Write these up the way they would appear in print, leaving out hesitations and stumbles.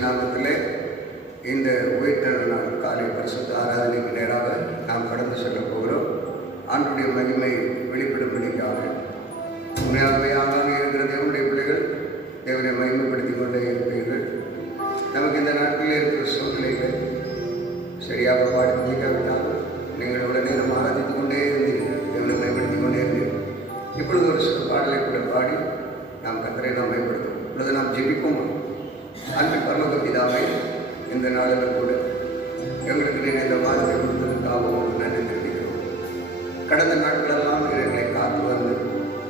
இயேசுவின் நாமத்திலே இந்த உயிர்த்தெழுந்த நாள் காலை பரிசுத்த ஆராதனைக்கு நேராக நாம் கடந்து செல்ல போகிறோம். ஆண்டுடைய மகிமை வெளிப்படும்படிக்காக உண்மையாகவே ஆனாலும் இருக்கிற தேவனுடைய பிள்ளைகள் தேவனை மகிமைப்படுத்திக் கொண்டே இருப்பீர்கள். நமக்கு இந்த நாட்களில் இருக்கிற சூழ்நிலைகள் சரியாக பாடி முடிக்காவிட்டால் நீங்கள் உடனே நம்ம ஆராதித்துக் கொண்டே இருந்தீர்கள், தேவனை மேம்படுத்திக் கொண்டே இருந்தீர்கள். இப்பொழுது ஒரு சில பாடலை கூட பாடி நாம் கர்த்தரை நாம் மேம்படுத்துவோம். இப்பொழுது நாம் ஜெபிப்போம். அன்பின் பரலோக பிதாவே, இந்த நாளில் கூட எங்களுக்கு நீங்கள் இந்த வாதத்தை கொடுத்ததற்காகவும் நன்றி தெரிவிக்கிறோம். கடந்த நாட்களெல்லாம் எங்களை காத்து வந்து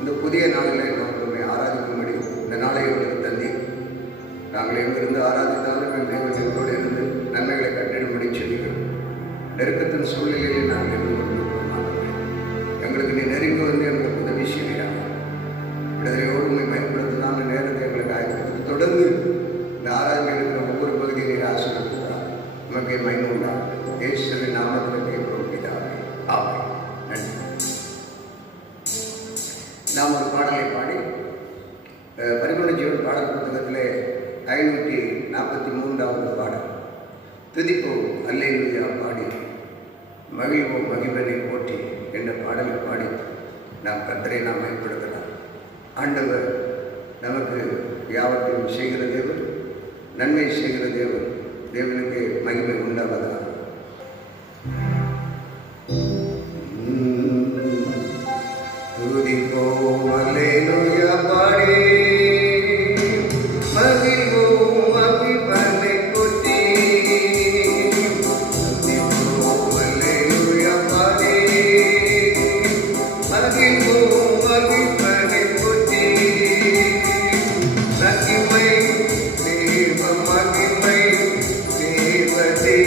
இந்த புதிய நாளில் நம்மளுமே ஆராதிக்கும்படி இந்த நாளை எங்களுக்கு தந்தி நாங்கள் எங்கிருந்து ஆராதித்தாலும் எங்களோடு இருந்து நன்மைகளை கட்டிடும்படி சொல்லிக்கிறோம். நெருக்கத்தின் சூழ்நிலையில் நாங்கள் இருந்து கொண்டிருக்கிறோம். எங்களுக்கு நீ நெருங்கி வந்து எங்களுக்கு உதவி செய்கிறாங்க. விடுதலையோடு பயன்படுத்தினால நேரத்தை எங்களுக்கு ஆயப்படுத்தி தொடர்ந்து இந்த ஆராதனை இருக்கிற ஒவ்வொரு பகுதியை நீர் ஆசீர்வதித்தார். நமக்கு மகிமை இயேசுவின் நாமத்தில் கேட்கிறோம் பிதாவே, ஆமென். நன்றி. நாம் ஒரு பாடலை பாடி பரிபூரண ஜீவன் பாடல் புத்தகத்திலே 543வது பாடல் துதிப்போம் அல்லேலூயா பாடி மகிழ்வோம் மகிழ்வனை போற்றி என்ற பாடலை பாடி நாம் கர்த்தரை நாம் மேம்படுத்தலாம். ஆண்டவர் நமக்கு யாவற்றையும் செய்கிற தேவன், நன்மை செய்கிற தேவன். தேவனுக்கு மகிமை உண்டாவதா. துதிப்போம் அல்லேலூயா பாடி மகிழ்வோம் மகிழ்வனை போற்றி. துதிப்போம் அல்லேலூயா பாடி மகிழ்வோம் மகிழ்வனை போற்றி. மகிமை தேவ மகிமை தேவதே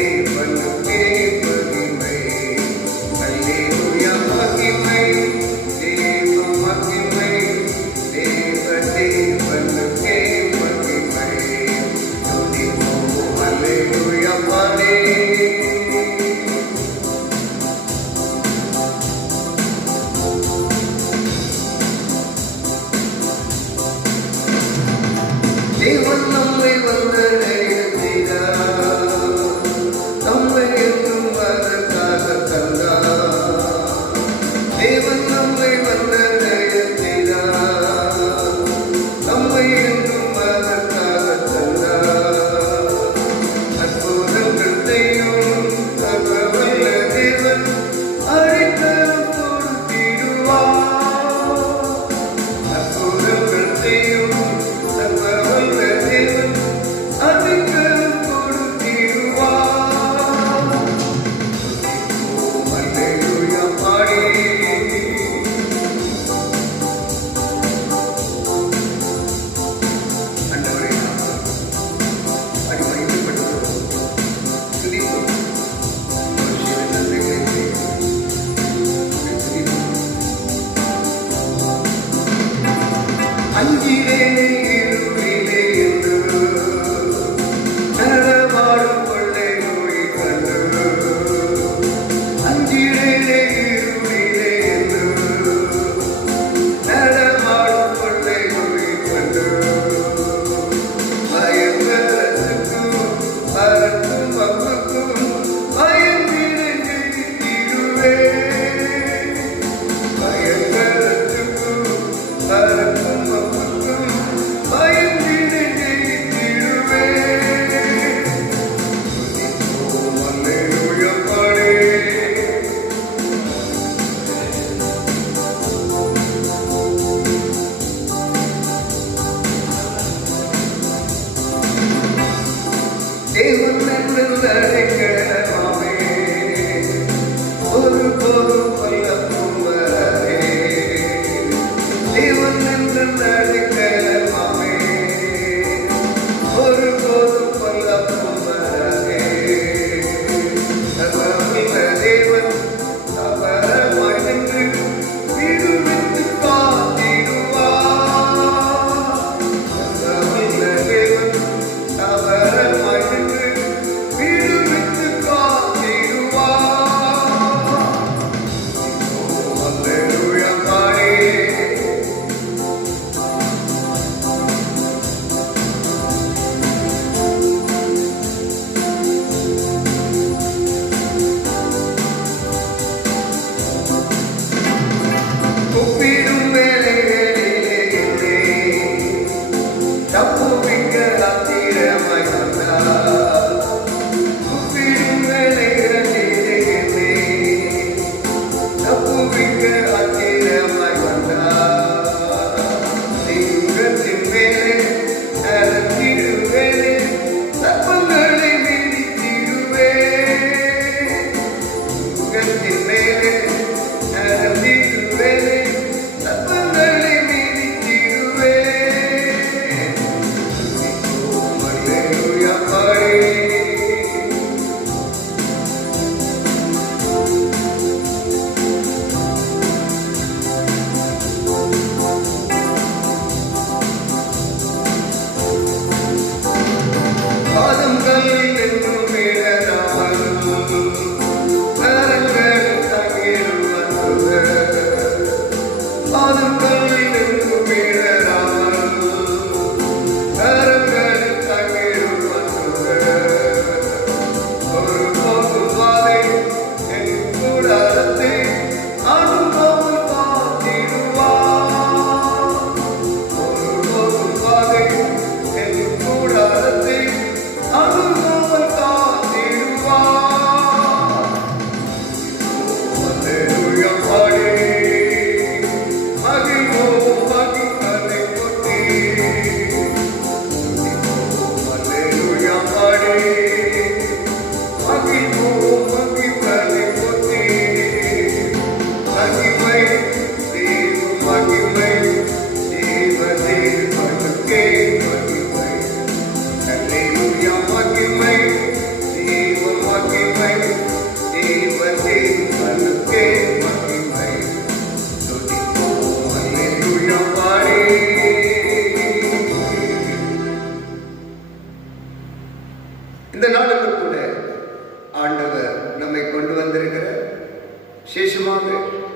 விசேஷமாக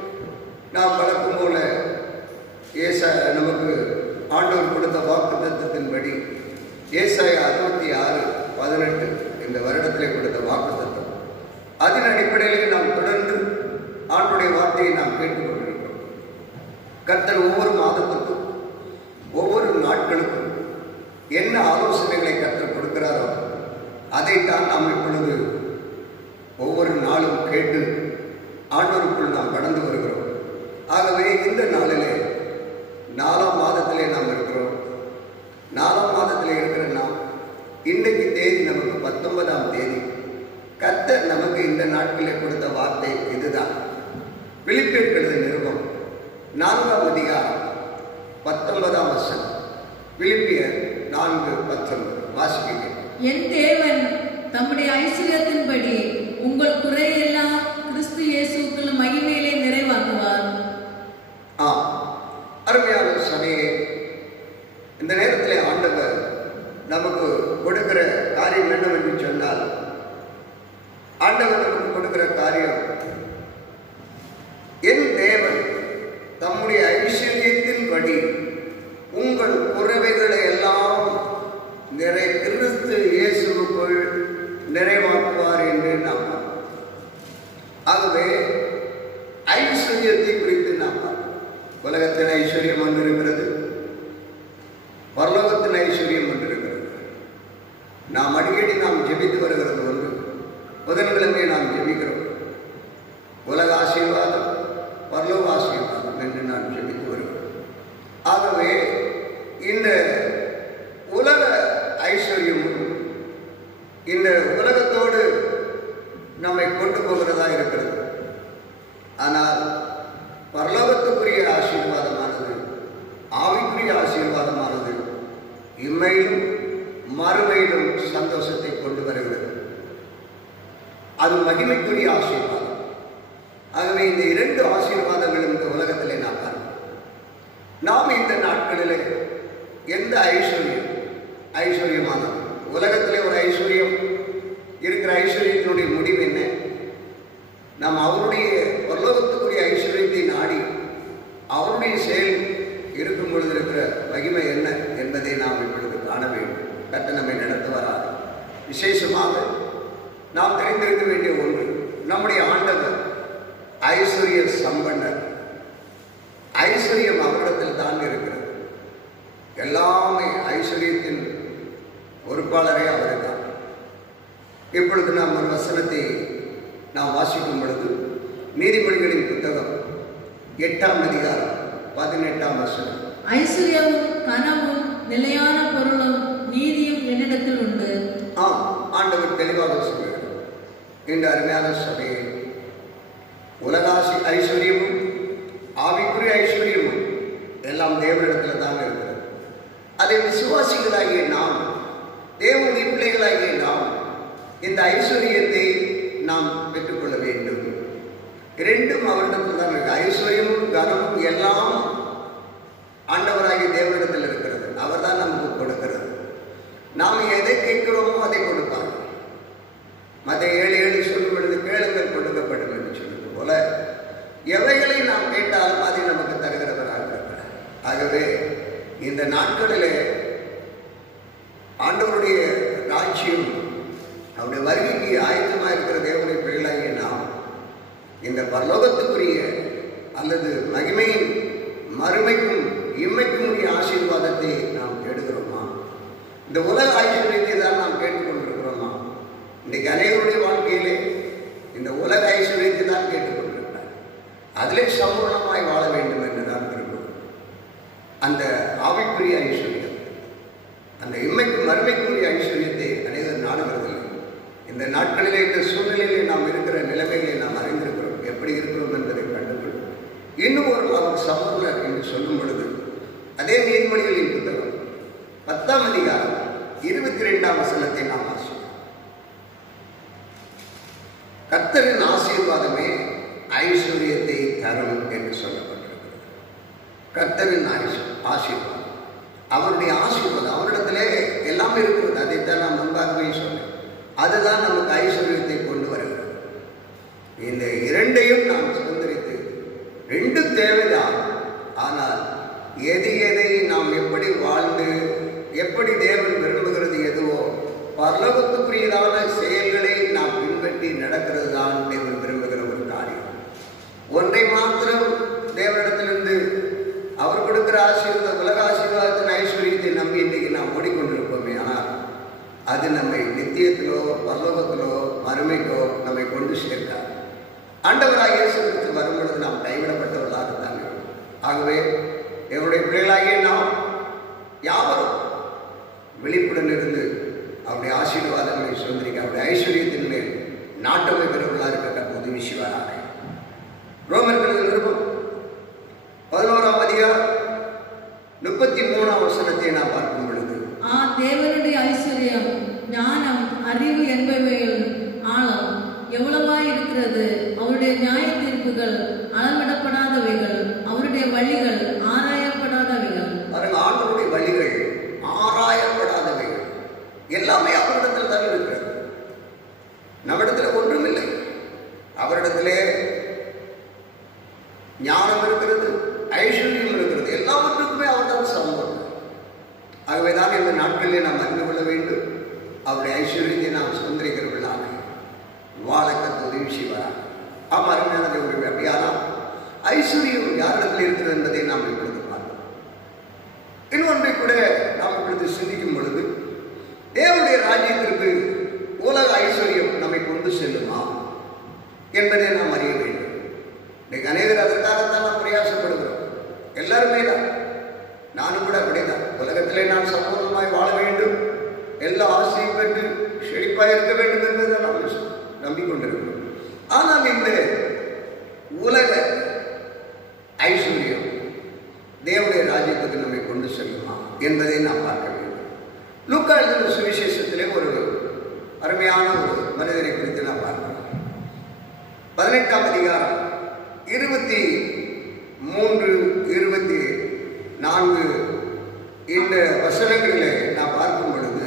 நாம் வழக்கம் போல நமக்கு ஆண்டவர் கொடுத்த வாக்கு தத்துவத்தின்படி ஏசாயா 66:18 இந்த வருடத்திலே கொடுத்த வாக்கு தத்துவம், அதன் அடிப்படையில் நாம் தொடர்ந்து ஆண்டுடைய வார்த்தையை நாம் கேட்டுக்கொண்டிருக்கிறோம். கர்த்தர் ஒவ்வொரு மாதத்துக்கும் ஒவ்வொரு நாட்களுக்கும் என்ன ஆலோசனைகளை கர்த்தர் கொடுக்கிறாரோ அதைத்தான் நாம் இப்பொழுது ஒவ்வொரு நாளும் கேட்டு ஆண்டவருக்குள் நாம் கடந்து வருகிறோம். ஆகவே இந்த நாளிலே 4ஆம் மாதத்திலே நாம் இருக்கிறோம். 4ஆம் மாதத்தில் இருக்கிற நாம் இன்றைக்கு தேதி நமக்கு 19ஆம் தேதி. கர்த்தர் நமக்கு இந்த நாட்களில் கொடுத்த வார்த்தை இதுதான். பிலிப்பியர் எழுதின நிருபம் 4ஆம் அதிகாரம் 19ஆம் வசனம். பிலிப்பியர் 4:19 வாசிக்கிறேன். என் தேவன் தம்முடைய ஐஸ்வர்யத்தின்படி உங்கள் குறையெல்லாம் கிறிஸ்து இயேசுவுக்குள் மகிமையிலே நிறைவாக்குவார். அருமையான சபையே, இந்த நேரத்தில் ஆண்டவர் நமக்கு கொடுக்கிற காரியம் என்னவென்று சொன்னால், ஆண்டவர் நமக்கு கொடுக்கிற காரியம், என் தேவன் தம்முடைய ஐஸ்வர்யத்தின்படி உங்கள் குறைவைகளை எல்லாம் கிறிஸ்து இயேசுவுக்குள் நிறைவாக்குவார் என்று நாம். ஆகவே ஐஸ்வர்யத்தை குறித்து நாம் உலகத்தின் ஐஸ்வர்யம் ஒன்று இருக்கிறது, பரலோகத்தின் ஐஸ்வர்யம் ஒன்று இருக்கிறது. நாம் அடிக்கடி நாம் ஜெபித்து வருகிறது ஒன்று. புதன்கிழமை நாம் ஜெபிக்கிறோம். உலக ஆசீர்வாதம், பரலோக ஆசீர்வாதம் என்று நாம் ஜெபித்து வருகிறோம். ஆகவே இந்த உலக ஐஸ்வர்யமும் இந்த உலகத்தோடு நம்மை கொண்டு போகிறதா இருக்கிறது. ஆனால் பரலோகத்துக்குரிய ஆசீர்வாதமானது, ஆவிக்குரிய ஆசீர்வாதமானது இம்மையிலும் மறுமையிலும் சந்தோஷத்தை கொண்டு வருகிறது. அது மகிமைக்குரிய ஆசீர்வாதம். ஆகவே இந்த 2 ஆசீர்வாதங்களும் இந்த உலகத்திலே நாம் பார்க்கிறோம். நாம் இந்த நாட்களிலே எந்த ஐஸ்வர்யமானது, உலகத்திலே ஒரு ஐஸ்வர்யம் இருக்கிற ஐஸ்வர்யத்தினுடைய முடிவு என்ன? நாம் அவருடைய பரலோகத்துக்குரிய ஐஸ்வர்யத்தை நாடி அவருடைய செயல் இருக்கும் பொழுது இருக்கிற மகிமை என்ன என்பதை நாம் இப்பொழுது காண வேண்டும். கர்த்தர் நம்மை நடத்துவாராக. விசேஷமாக நாம் தெரிந்திருக்க வேண்டிய ஒன்று, நம்முடைய ஆண்டவர் ஐஸ்வர்ய சம்பன்னர். ஐஸ்வர்யம் அவரிடத்தில் தான் இருக்கிறது. எல்லாமே ஐஸ்வர்யத்தின் பொறுப்பாளரே அவர்தான். இப்பொழுது நாம் ஒரு வசனத்தை நாம் வாசிக்கும் பொழுது, நீதிமொழிகளின் புத்தகம் 8ஆம் அதிகாரம் 18ஆம் வசனம். ஐஸ்வர்யமும் கனமும் நிலையான பொருளும் நீதியும் என்னிடத்தில் உண்டு. ஆண்டவர் தெளிவாக சொல்கிறார். இந்த அருமையான சபையை உலகாசி ஐஸ்வர்யமும் ஆவிக்குரிய ஐஸ்வர்யமும் எல்லாம் தேவனிடத்தில் தான் இருக்கிறது. அதை விசுவாசிகளாகிய நாம், தேவனுடைய பிள்ளைகளாகிய நாம் இந்த ஐஸ்வர்யத்தை நாம் பெற்றுக்கொள்ள வேண்டும். 2ம் அவரிடத்தில் தான் இருக்கு. ஐஸ்வர்யமும் கனமும் எல்லாம் ஆண்டவராகிய தேவனிடத்தில் இருக்கிறது. அவர் தான் நமக்கு கொடுக்கிறது. நாம் எதை கேட்கிறோமோ அதை கொடுப்பார். மத்திய 7:7 சொல்லும் பொழுது கேளுங்கள் கொடுக்கப்படும் என்று சொல்வது போல எவைகளை நாம் கேட்டாலும் அதை நமக்கு தருகிறவராக இருக்கிறார். ஆகவே இந்த நாட்களிலே ஆண்டவருடைய ராஜ்யம், அவருடைய வருகைக்கு ஆயத்தமாக இருக்கிற தேவனுடைய பிள்ளைகளாகிய நாம் இந்த பரலோகத்துக்குரிய அல்லது மகிமையின் மறுமைக்கும் இம்மைக்கும் உரிய ஆசீர்வாதத்தை நாம் தேடுகிறோமா? இந்த உலக ஐஸ்வர்யத்தை தான் நாம் கேட்டுக்கொண்டிருக்கிறோமா? இன்றைக்கு அனைவருடைய வாழ்க்கையிலே இந்த உலக ஐஸ்வர்யத்தை தான் கேட்டுக்கொண்டிருக்கிறார். அதிலே சம்பூர்ணமாய் வாழ வேண்டும் என்று நான் விரும்புகிறோம். அந்த ஆவிக்குரிய ஐஸ்வர்யம், அந்த இம்மைக்கு மறுமைக்குரிய ஐஸ்வர்யத்தை அனைவரும் நாடுகிறதில்லை. இந்த நாட்களிலே இந்த சூழ்நிலையிலே நாம் இருக்கிற நிலைமைகளை நாம் அறிந்திருக்கிறோம். எப்படி இருக்கிறோம் என்பதை கண்டுபிடிக்கும். இன்னும் ஒரு சம்பூர்ணர் என்று சொல்லும் பொழுது அதே நீதிமொழிகளின் புத்தகம் 10ஆம் அதிகாரம் 22ஆம் வசனத்தை நாம் வாசிக்கிறோம். கர்த்தரின் ஆசீர்வாதமே ஐஸ்வர்யத்தை தரும் என்று சொல்லப்பட்டிருக்கிறது. கர்த்தரின் ஆசீர்வாதம், அவருடைய ஆசீர்வாதம், அவரிடத்திலே எல்லாமே இருக்கிறது. அதைத்தான் நான் முன்பாகவே சொன்னேன். அதுதான் நமக்கு ஐஸ்வர்யத்தை கொண்டு வருகிறது. இந்த 2ஐயும் நாம் சுதந்திரித்து ரெண்டும் தேவைதான். ஆனால் எதை நாம் எப்படி வாழ்ந்து எப்படி தேவன் விரும்புகிறது எதுவோ பரலோகத்துக்குரியதான செயல்களை நாம் பின்பற்றி நடக்கிறது தான் தேவன் விரும்புகிற ஒரு காரியம். ஒன்றை மாத்திரம் தேவனிடத்திலிருந்து அவர் கொடுக்கிற ஆசீர்வாத உலக ஆசீர்வாதத்தின் ஐஸ்வர்யத்தை நம்பி இன்றைக்கு நாம் ஓடிக்கொண்டிருப்போமே, ஆனால் அது நம்மை நித்தியத்திலோ பரலோகத்திலோ மறுமைக்கோ நம்மை கொண்டு சேர்க்காது. ஆண்டவராக இயேசு கிறிஸ்து வரும்பொழுது நாம் கைவிடப்பட்டவர்களாகத்தான் இருக்கும். ஆகவே என்னுடைய பிள்ளைகளாகிய நாம் யாவரும் விழிப்புடன் இருந்து அவருடைய ஆசீர்வாதங்களை சுதந்திரிக்க அவருடைய ஐஸ்வர்யத்தின் மேல் நாட்டம் வைக்கிறவர்களாக இருக்க உதவி செய்வாராக. ரோமர்கள் நிருபம் 11ஆம் அதிகாரம் 33ஆம் வசனத்தை நாம் பார்க்கும் பொழுது, தேவனுடைய ஐஸ்வர்யம் ஞானம் அறிவு என்பவைகள் ஆழம் எவ்வளவாய் இருக்கிறது, அவருடைய நியாய தீர்ப்புகள் அளவிடப்படாதவைகள், அவருடைய வழிகள் ஆராயப்படாதவைகள். ஆண்டவருடைய வழிகள் ஆராயப்படாதவைகள் எல்லாமே அவரிடத்தில் தான் இருக்கிறது. நம்மிடத்தில் ஒன்றுமில்லை. அவரிடத்திலே ஞானம் இருக்கிறது, ஐஸ்வர்யம் இருக்கிறது, எல்லாவற்றுக்குமே அவர் தான் சமம். ஆகவேதான் இந்த நாட்களிலே நாம் அறிந்து கொள்ள வேண்டும். அவருடைய ஐஸ்வர்யத்தை நாம் சுதந்திரிக்கிறவர்களாக வாழ கற்று உதவி செய்வாராக. அருமையானதை ஒரு அப்படியானால் ஐஸ்வர்யம் யாரிடத்தில் இருக்கிறது என்பதை நாம் இப்பொழுது பார்ப்போம். இன்னொன்றை கூட நாம் இப்பொழுது சிந்திக்கும் பொழுது, தேவனுடைய ராஜ்யத்திற்கு உலக ஐஸ்வர்யம் நம்மை கொண்டு செல்லுமா என்பதை நாம் அறிய வேண்டும். இன்னைக்கு அநேகர் அதற்காகத்தான் நாம் பிரயாசப்படுகிறோம். எல்லாருமே தான், நானும் கூட அப்படிதான். உலகத்திலே நான் சம்பூர்ணமாய் வாழ வேண்டும், எல்லா ஆசையும் பெற்று செழிப்பாக இருக்க வேண்டும் என்பதை நாம் நம்பிக்கொண்டிருக்கிறோம். ஆனால் இந்த உலக ஐஸ்வர்யம் தேவனுடைய ராஜ்யத்துக்கு நம்மை கொண்டு செல்லுமா என்பதை நாம் பார்க்க வேண்டும். லூக்கா எழுதின சுவிசேஷத்திலே ஒரு அருமையான ஒரு மனிதரை குறித்து நாம் பார்க்கிறோம். 18ஆம் அதிகாரம் 23, 24 இந்த வசனங்களிலே நாம் பார்க்கும் பொழுது,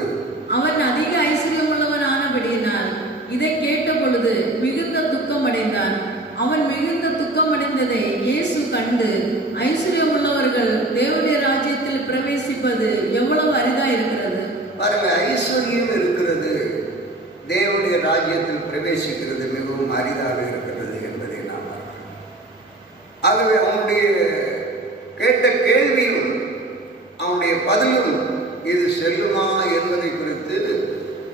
அவன் அதிக ஐஸ்வர்யம் உள்ளவன் ஆனபடியினால் இதை கேட்ட பொழுது மிகுந்த துக்கம் அடைந்தான். அவன் மிகுந்த துக்கம் அடைந்ததை இயேசு கண்டு, ஐஸ்வர்யம் உள்ளவர்கள் தேவனுடைய ராஜ்யத்தில் பிரவேசிப்பது எவ்வளவு அரிதா இருக்கிறது. பாருங்க, ஐஸ்வர்யம் இருக்கிறது, தேவனுடைய ராஜ்யத்தில் பிரவேசிக்கிறது மிகவும் அரிதாக இருக்கிறது என்பதை நாம் பார்க்கிறோம். ஆகவே அவனுடைய கேட்ட கேள்வியும் அவனுடைய பதிலும் இது செல்லுமா என்பதை குறித்து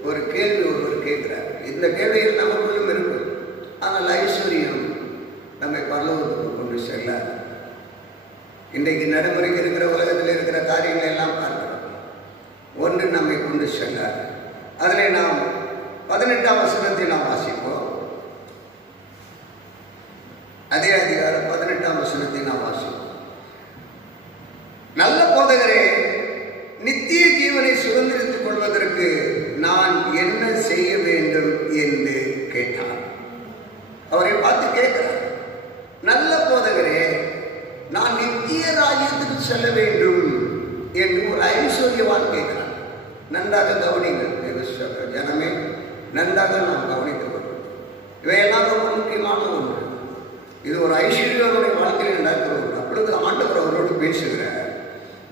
ஒரு கேள்வி ஒருவர் கேட்கிறார். இந்த கேள்வியில் நமக்குள்ளும் இருக்கும். ஆனால் ஐஸ்வர்யம் நம்மை பரலோகத்துக்கு கொண்டு செல்லாது. இன்றைக்கு நடைமுறைக்கு இருக்கிற உலகத்தில் இருக்கிற காரியங்களை எல்லாம் பார்க்கிறோம். ஒன்று நம்மை கொண்டு செல்லாது. அதிலே நாம் 18ஆம் வசனத்தை நாம் வாசிப்போம். அதே அதிகாரம் 18ஆம் வசனத்தை நாம் வாசிப்போம். நல்ல போதகரே, நித்திய ஜீவனை சுதந்திரித்துக் கொள்வதற்கு நான் என்ன செய்ய வேண்டும் என்று கேட்டார். அவரை பார்த்து கேட்கிறார், நல்ல போதகரே, நான் நித்திய ராஜ்யத்துக்கு செல்ல வேண்டும் என்று ஒரு ஐஸ்வர்யவான் கேட்கிறார். நன்றாக கவனிங்கள் ஜனமே, நன்றாக நாம் கவனித்துக் கொள்வோம். இவையெல்லாம் ரொம்ப முக்கியமான ஒன்று. இது ஒரு ஐஸ்வர்யனுடைய வாழ்க்கையில் நடக்கிறது. அப்பொழுது ஆண்டவர் அவரோடு பேசுகிறார்.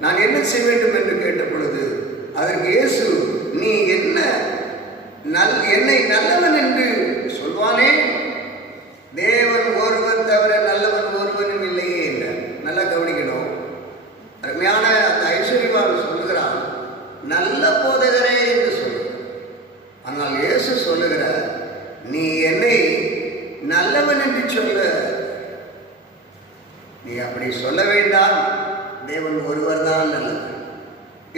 நான் என்ன செய்ய வேண்டும் என்று கேட்ட பொழுது அதற்கு இயேசு, நீ என்ன என்னை நல்லவன் என்று சொல்வானே, தேவன் ஒருவன் தவிர நல்லவன் ஒருவனும் இல்லையே என்றார். நல்லா கவனிக்கணும். அருமையான அந்த ஐஸ்வர்யவான் சொல்லுகிறான், நல்ல போதகரே என்று சொல்லுகிறார். ஆனால் இயேசு சொல்லுகிறார், நீ என்னை நல்லவன் என்று சொல்ல, நீ அப்படி சொல்ல வேண்டாம், தேவன் ஒருவர் தான் நல்லவர்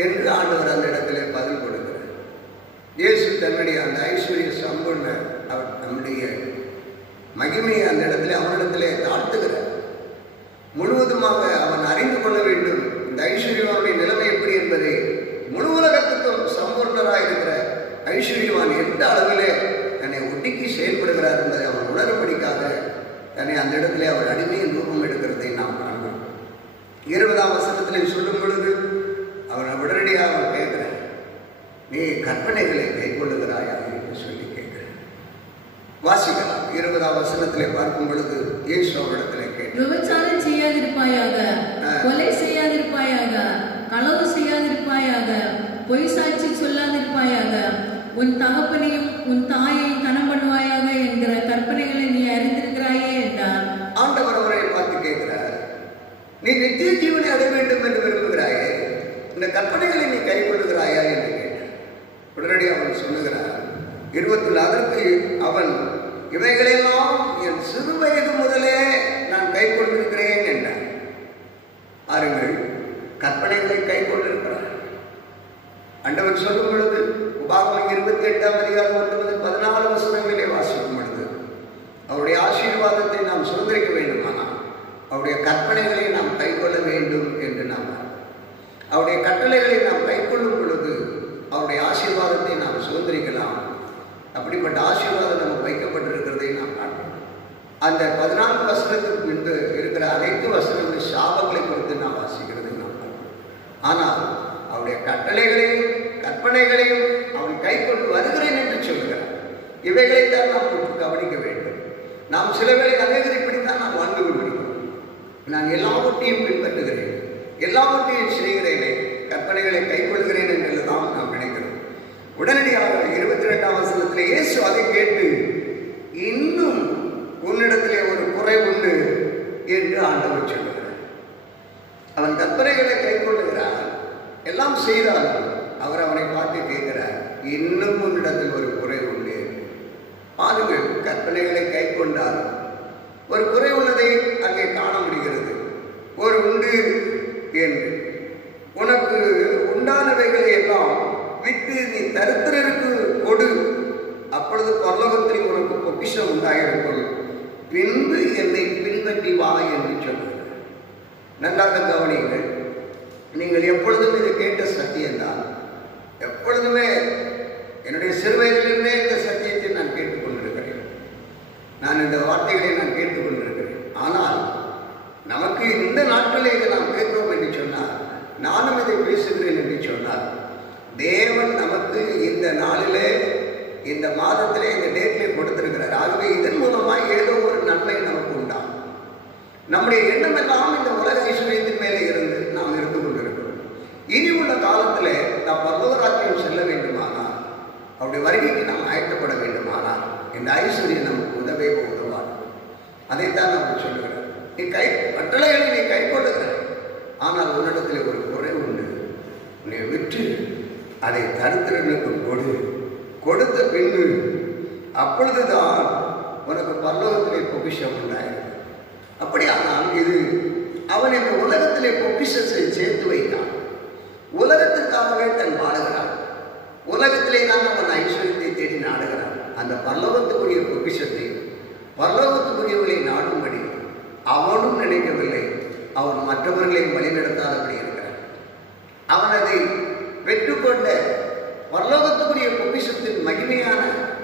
என்று ஆண்டவர் அந்த இடத்திலே பதில் கொடுக்கிறார். இயேசு தன்னுடைய அந்த ஐஸ்வர்ய சம்பூர்ண அவர் நம்முடைய மகிமையை அந்த இடத்துல அவனிடத்திலே தாழ்த்துகிறார். முழுவதுமாக அவன் அறிந்து கொள்ள வேண்டும் இந்த ஐஸ்வர்யவானுடைய நிலைமை எப்படி என்பதை. முழு உலகத்துக்கும் சம்பூர்ணராக இருக்கிற ஐஸ்வர்யவான் எந்த அளவிலே தன்னை ஒடுக்கி செயல்படுகிறார் என்பதை அவன் உணரும்படிக்காக தன்னை அந்த இடத்திலே அவர் அடிமையின் ரூபம் எடுக்கிறதை நாம் காண்கிறோம். 20ஆம் வசனத்திலே சொல்லும் பொழுது அவன் உடனடியாக கேட்கிறார், நீ கற்பனைகளை கைக்கொள்ளுகிறாயா என்று சொல்லி கேட்கிறார். வாசிக்கலாம் 20ஆம் வசனத்திலே பார்க்கும் பொழுது இயேசு அவரிடத்திலே கேட்டார், விபச்சாரம் செய்யாதிருப்பாயாக, கொலை செய்யாதிருப்பாயாக, களவு செய்யாதிருப்பாயாக, பொய் சாட்சி சொல்லாதிருப்பாயாக, உன் தகப்பனையும் உன் தாயையும் கனம் பண்ணுவாயாக என்கிற கற்பனைகளை நீ அறிந்திருக்கிறாயே என்றார். ஆண்டவர் அவரை பார்த்து கேட்கிறார், நீ நித்திய ஜீவனை அடைய வேண்டும் என்று விரும்புகிறாயே, இந்த கற்பனைகளை நீ கை கொள்ளுகிறாயா என்று கேட்டார். உடனடி அவன் சொல்லுகிறார், 24 அதற்கு அவன், இவைகளெல்லாம் என் சிறு வயது முதலே நான் கை கொண்டிருக்கிறேன் என்றார். பாருங்கள், கற்பனைகளை கை கொண்டிருக்கிறார். ஆண்டவர் சொல்லும் பொழுது உபாகமம் 28ஆம் அதிகாரம் 9-14 வசனங்களிலே வாசிக்கும் பொழுது, அவருடைய ஆசீர்வாதத்தை நாம் சுதந்திரிக்க வேண்டுமானால் அவருடைய கற்பனைகளை நாம் கை கொள்ள வேண்டும் என்று நாம், அவருடைய கட்டளைகளை நாம் கை கொள்ளும் பொழுது அவருடைய ஆசீர்வாதத்தை நாம் சுதந்திரிக்கலாம். அப்படிப்பட்ட ஆசீர்வாதம் நமக்கு வைக்கப்பட்டிருக்கிறதை நாம் காண்போம். அந்த 14 வசனத்துக்கு பின்பு இருக்கிற அனைத்து வசனங்கள் சாபங்களை குறித்து நாம் வாசிக்கிறதை நாம் காண்போம். ஆனால் அவருடைய கட்டளைகளையும் கற்பனைகளையும் அவன் கை கொண்டு வருகிறேன் என்று சொல்கிறார். இவைகளைத்தான் நாம் கவனிக்க வேண்டும். நாம் சில வேளை அநேகரை இப்படித்தான் நாம் வாழ்ந்து கொண்டிருக்கிறோம். நான் எல்லாவற்றையும் பின்பற்றுகிறேன், எல்லாவற்றையும் செய்கிறேனே, கற்பனைகளை கை கொள்கிறேன் என்றுதான் நாம் நினைக்கிறோம். உடனடியாக 22ஆம் வசனத்தில் இயேசு அதை கேட்டு, இன்னும் உன்னிடத்திலே ஒரு குறை உண்டு என்று ஆண்டவர் சொல்லுகிறார். அவன் கற்பனைகளை கை கொள்ளுகிறான், எல்லாம் செய்தாலும் அவர் அவனை பார்த்து கேட்கிறார், இன்னும் உன்னிடத்தில் ஒரு குறை உண்டு. பாருங்கள், கற்பனைகளை கை கொண்டால் ஒரு குறை உள்ளதை அங்கே காண முடிகிறது. ஒரு உண்டு என்று உனக்கு உண்டானவைகளை எல்லாம் விட்டு நீ தரித்திரருக்கு கொடு, அப்பொழுது பரலோகத்தில் உனக்கு பொக்கிஷம் உண்டாயிருக்கும், பின்பு என்னை பின்பற்றி வா என்று சொல்லுங்கள். நன்றாக கவனியுங்கள். நீங்கள் எப்பொழுதும் இதை கேட்ட சத்தியம்தான். எப்பொழுதுமே என்னுடைய சிறுவயதிலிருந்தே இந்த சத்தியத்தை நான் கேட்டுக்கொண்டிருக்கிறேன். நான் இந்த வார்த்தைகளை நான் கேட்டுக்கொண்டிருக்கிறேன். ஆனால் நமக்கு இந்த நாட்களில் இதை நாம் கேட்கிறோம் என்று சொன்னார், நானும் இதை பேசுகிறேன் என்று சொன்னார், தேவன் நமக்கு இந்த நாளிலே, இந்த மாதத்திலே, இந்த டேட்டிலே கொடுத்திருக்கிறார். ஆகவே இதன் மூலமாக ஏதோ ஒரு நன்மை நமக்கு உண்டாகும். நம்முடைய எண்ணம் எல்லாம் இந்த உலக ஐஸ்வர்யத்தின் மேலே இருந்து நாம் இருந்து கொண்டிருக்கிறோம். இனி உள்ள காலத்தில் நாம் பரலோகராஜ்யம் செல்ல வேண்டுமானால், அவருடைய வருகைக்கு நாம் ஆயத்தப்பட வேண்டுமானால் இந்த ஐஸ்வர்யம் நமக்கு உதவே உதவாது. அதைத்தான் நம்ம சொல்லுகிறோம். நீ கட்டளைகளை நீ கை கொள்ளுகிறாய், ஆனால் உன்னிடத்தில் ஒரு குறை உண்டு. நீ விற்று அதை தரித்திரனுக்கு கொடு, கொடுத்த பின்பு அப்பொழுதுதான் உனக்கு பரலோகத்திலே பொக்கிஷம் உண்டாயிருக்கும். அப்படியானால் இது அவன் இந்த உலகத்திலே பொக்கிஷத்தை சேர்த்து வைத்தான். உலகத்திற்காகவே தன் வாடுகிறான். உலகத்திலே தான் அவன் ஐஸ்வர்யத்தை தேடி நாடுகிறான். அந்த பரலோகத்துக்குரிய பொக்கிஷத்தை, பரலோகத்துக்குரியவர்களை நாடும்படி அவனும் நினைக்கவில்லை. அவன் மற்றவர்களையும் வழிநடத்தாதபடி இருக்கிறான். அவன் அதை பெற்றுக்கொண்ட பரலோகத்துக்குரிய பொக்கிஷத்தின் மகிமையான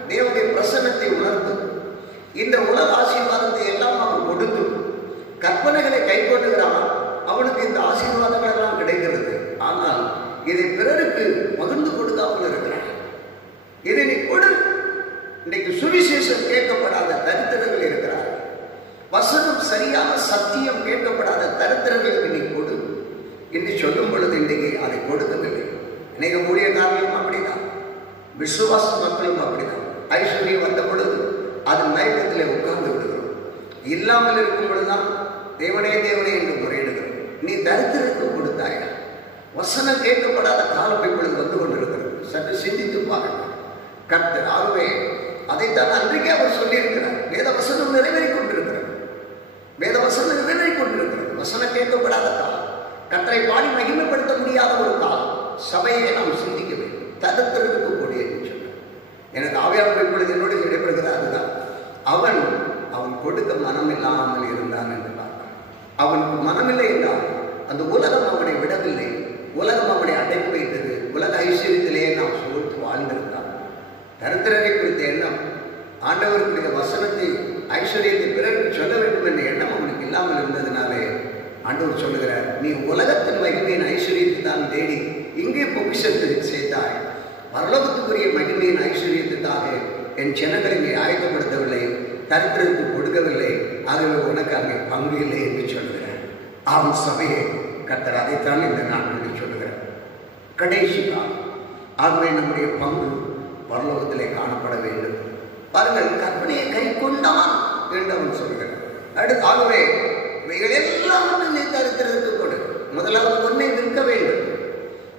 தேவனுடைய பிரசன்னத்தை உணர்ந்தும், இந்த உலக ஆசீர்வாதத்தை எல்லாம் அவன் கொடுத்தும் கற்பனைகளை கை கொண்டுகிறான். அவனுக்கு இந்த ஆசீர்வாதங்கள் எல்லாம் கிடைக்கிறது. ஆனால் இதை பிறருக்கு பகிர்ந்து கொடுக்காமல் இருக்கிறான். இதை நீ கொடு. இன்றைக்கு சுவிசேஷம் கேட்கப்படாத தரித்திரர்கள் இருக்கிறார். வசனம் சரியான சத்தியம் கேட்கப்படாத தரித்திரர்களுக்கு நீ கொடு என்று சொல்லும் பொழுது இன்றைக்கு அதை கொடுக்கவில்லை. அநேக ஊழியக்காரர்களும் அப்படிதான், விசுவாச மக்களும் அப்படிதான். ஐஸ்வர்யம் வந்த பொழுது அது மயக்கத்தில் உட்கார்ந்து விடுகிறோம். இல்லாமல் இருக்கும் பொழுதுதான் தேவனே தேவனே என்று முறையிடுகிறோம். நீ தரித்திரருக்கு கொடுத்தாயா? வசனம் கேட்கப்படாத காலம் இப்பொழுது வந்து கொண்டிருக்கிறது. சற்று சிந்தித்து பாருங்கள். கர்த்தர் ஆகவே அதைத்தான் அன்றைக்கே அவர் சொல்லியிருக்கிறார். வேத வசனம் நிறைவேறி கொண்டிருக்கிறது. வேத வசனம் நிறைவேறி கொண்டிருக்கிறது. வசனம் கேட்கப்படாத காலம், கர்த்தரை பாடி மகிமைப்படுத்த முடியாத ஒரு காலம். சபையை நாம் சிந்திக்க வேண்டும். தரித்திரருக்கு கொடு என்று சொன்னார். எனக்கு ஆவியானவர் இப்பொழுது என்னோடு இடைப்படுகிறார். அதுதான் அவன் கொடுக்க மனம் இல்லாமல் இருந்தான் என்று பார்க்கிறார். அவனுக்கு மனமில்லை என்றால் அந்த உலகம் அவனை விடவில்லை. உலகம் அவனை அடைப்பு வைத்தது. உலக ஐஸ்வர்யத்திலேயே நாம் சூழ்த்து வாழ்ந்திருந்தான். தரித்திரரை குறித்த எண்ணம், ஆண்டவருடைய வசனத்தை, ஐஸ்வர்யத்தை பிறருக்கு சொல்ல வேண்டும் என்ற எண்ணம் அவனுக்கு இல்லாமல் இருந்ததினாலே ஆண்டவர் சொல்லுகிறார், நீ உலகத்தின் மகிமையின் ஐஸ்வர்யத்தை தான் தேடி இங்கே பொக்கிஷத்தை சேர்த்தாய். பரலோகத்துக்குரிய மகிமையின் ஐஸ்வர்யத்துக்காக என் ஜனங்களை நீ ஆயத்தப்படுத்தவில்லை. தரித்திரத்துக்கு கொடுக்கவில்லை, ஆகவே உனக்கு அங்கே பங்கு இல்லை என்று சொல்லுகிறார். ஆம் சபையை கர்த்தர் அதைத்தான் இந்த நாட்களில் சொல்லுகிறார். கடைசி காலம். ஆகவே நம்முடைய பங்கு பரலோகத்திலே காணப்பட வேண்டும். பாருங்கள், கற்பனையை கை கொண்டான் என்று அவன் சொல்கிறார். அடுத்து, ஆகவே இவைகள் எல்லாவற்றையும் நீ தரித்திரத்துக்கு கொடு. முதலாவது உன்னை விற்க வேண்டும்,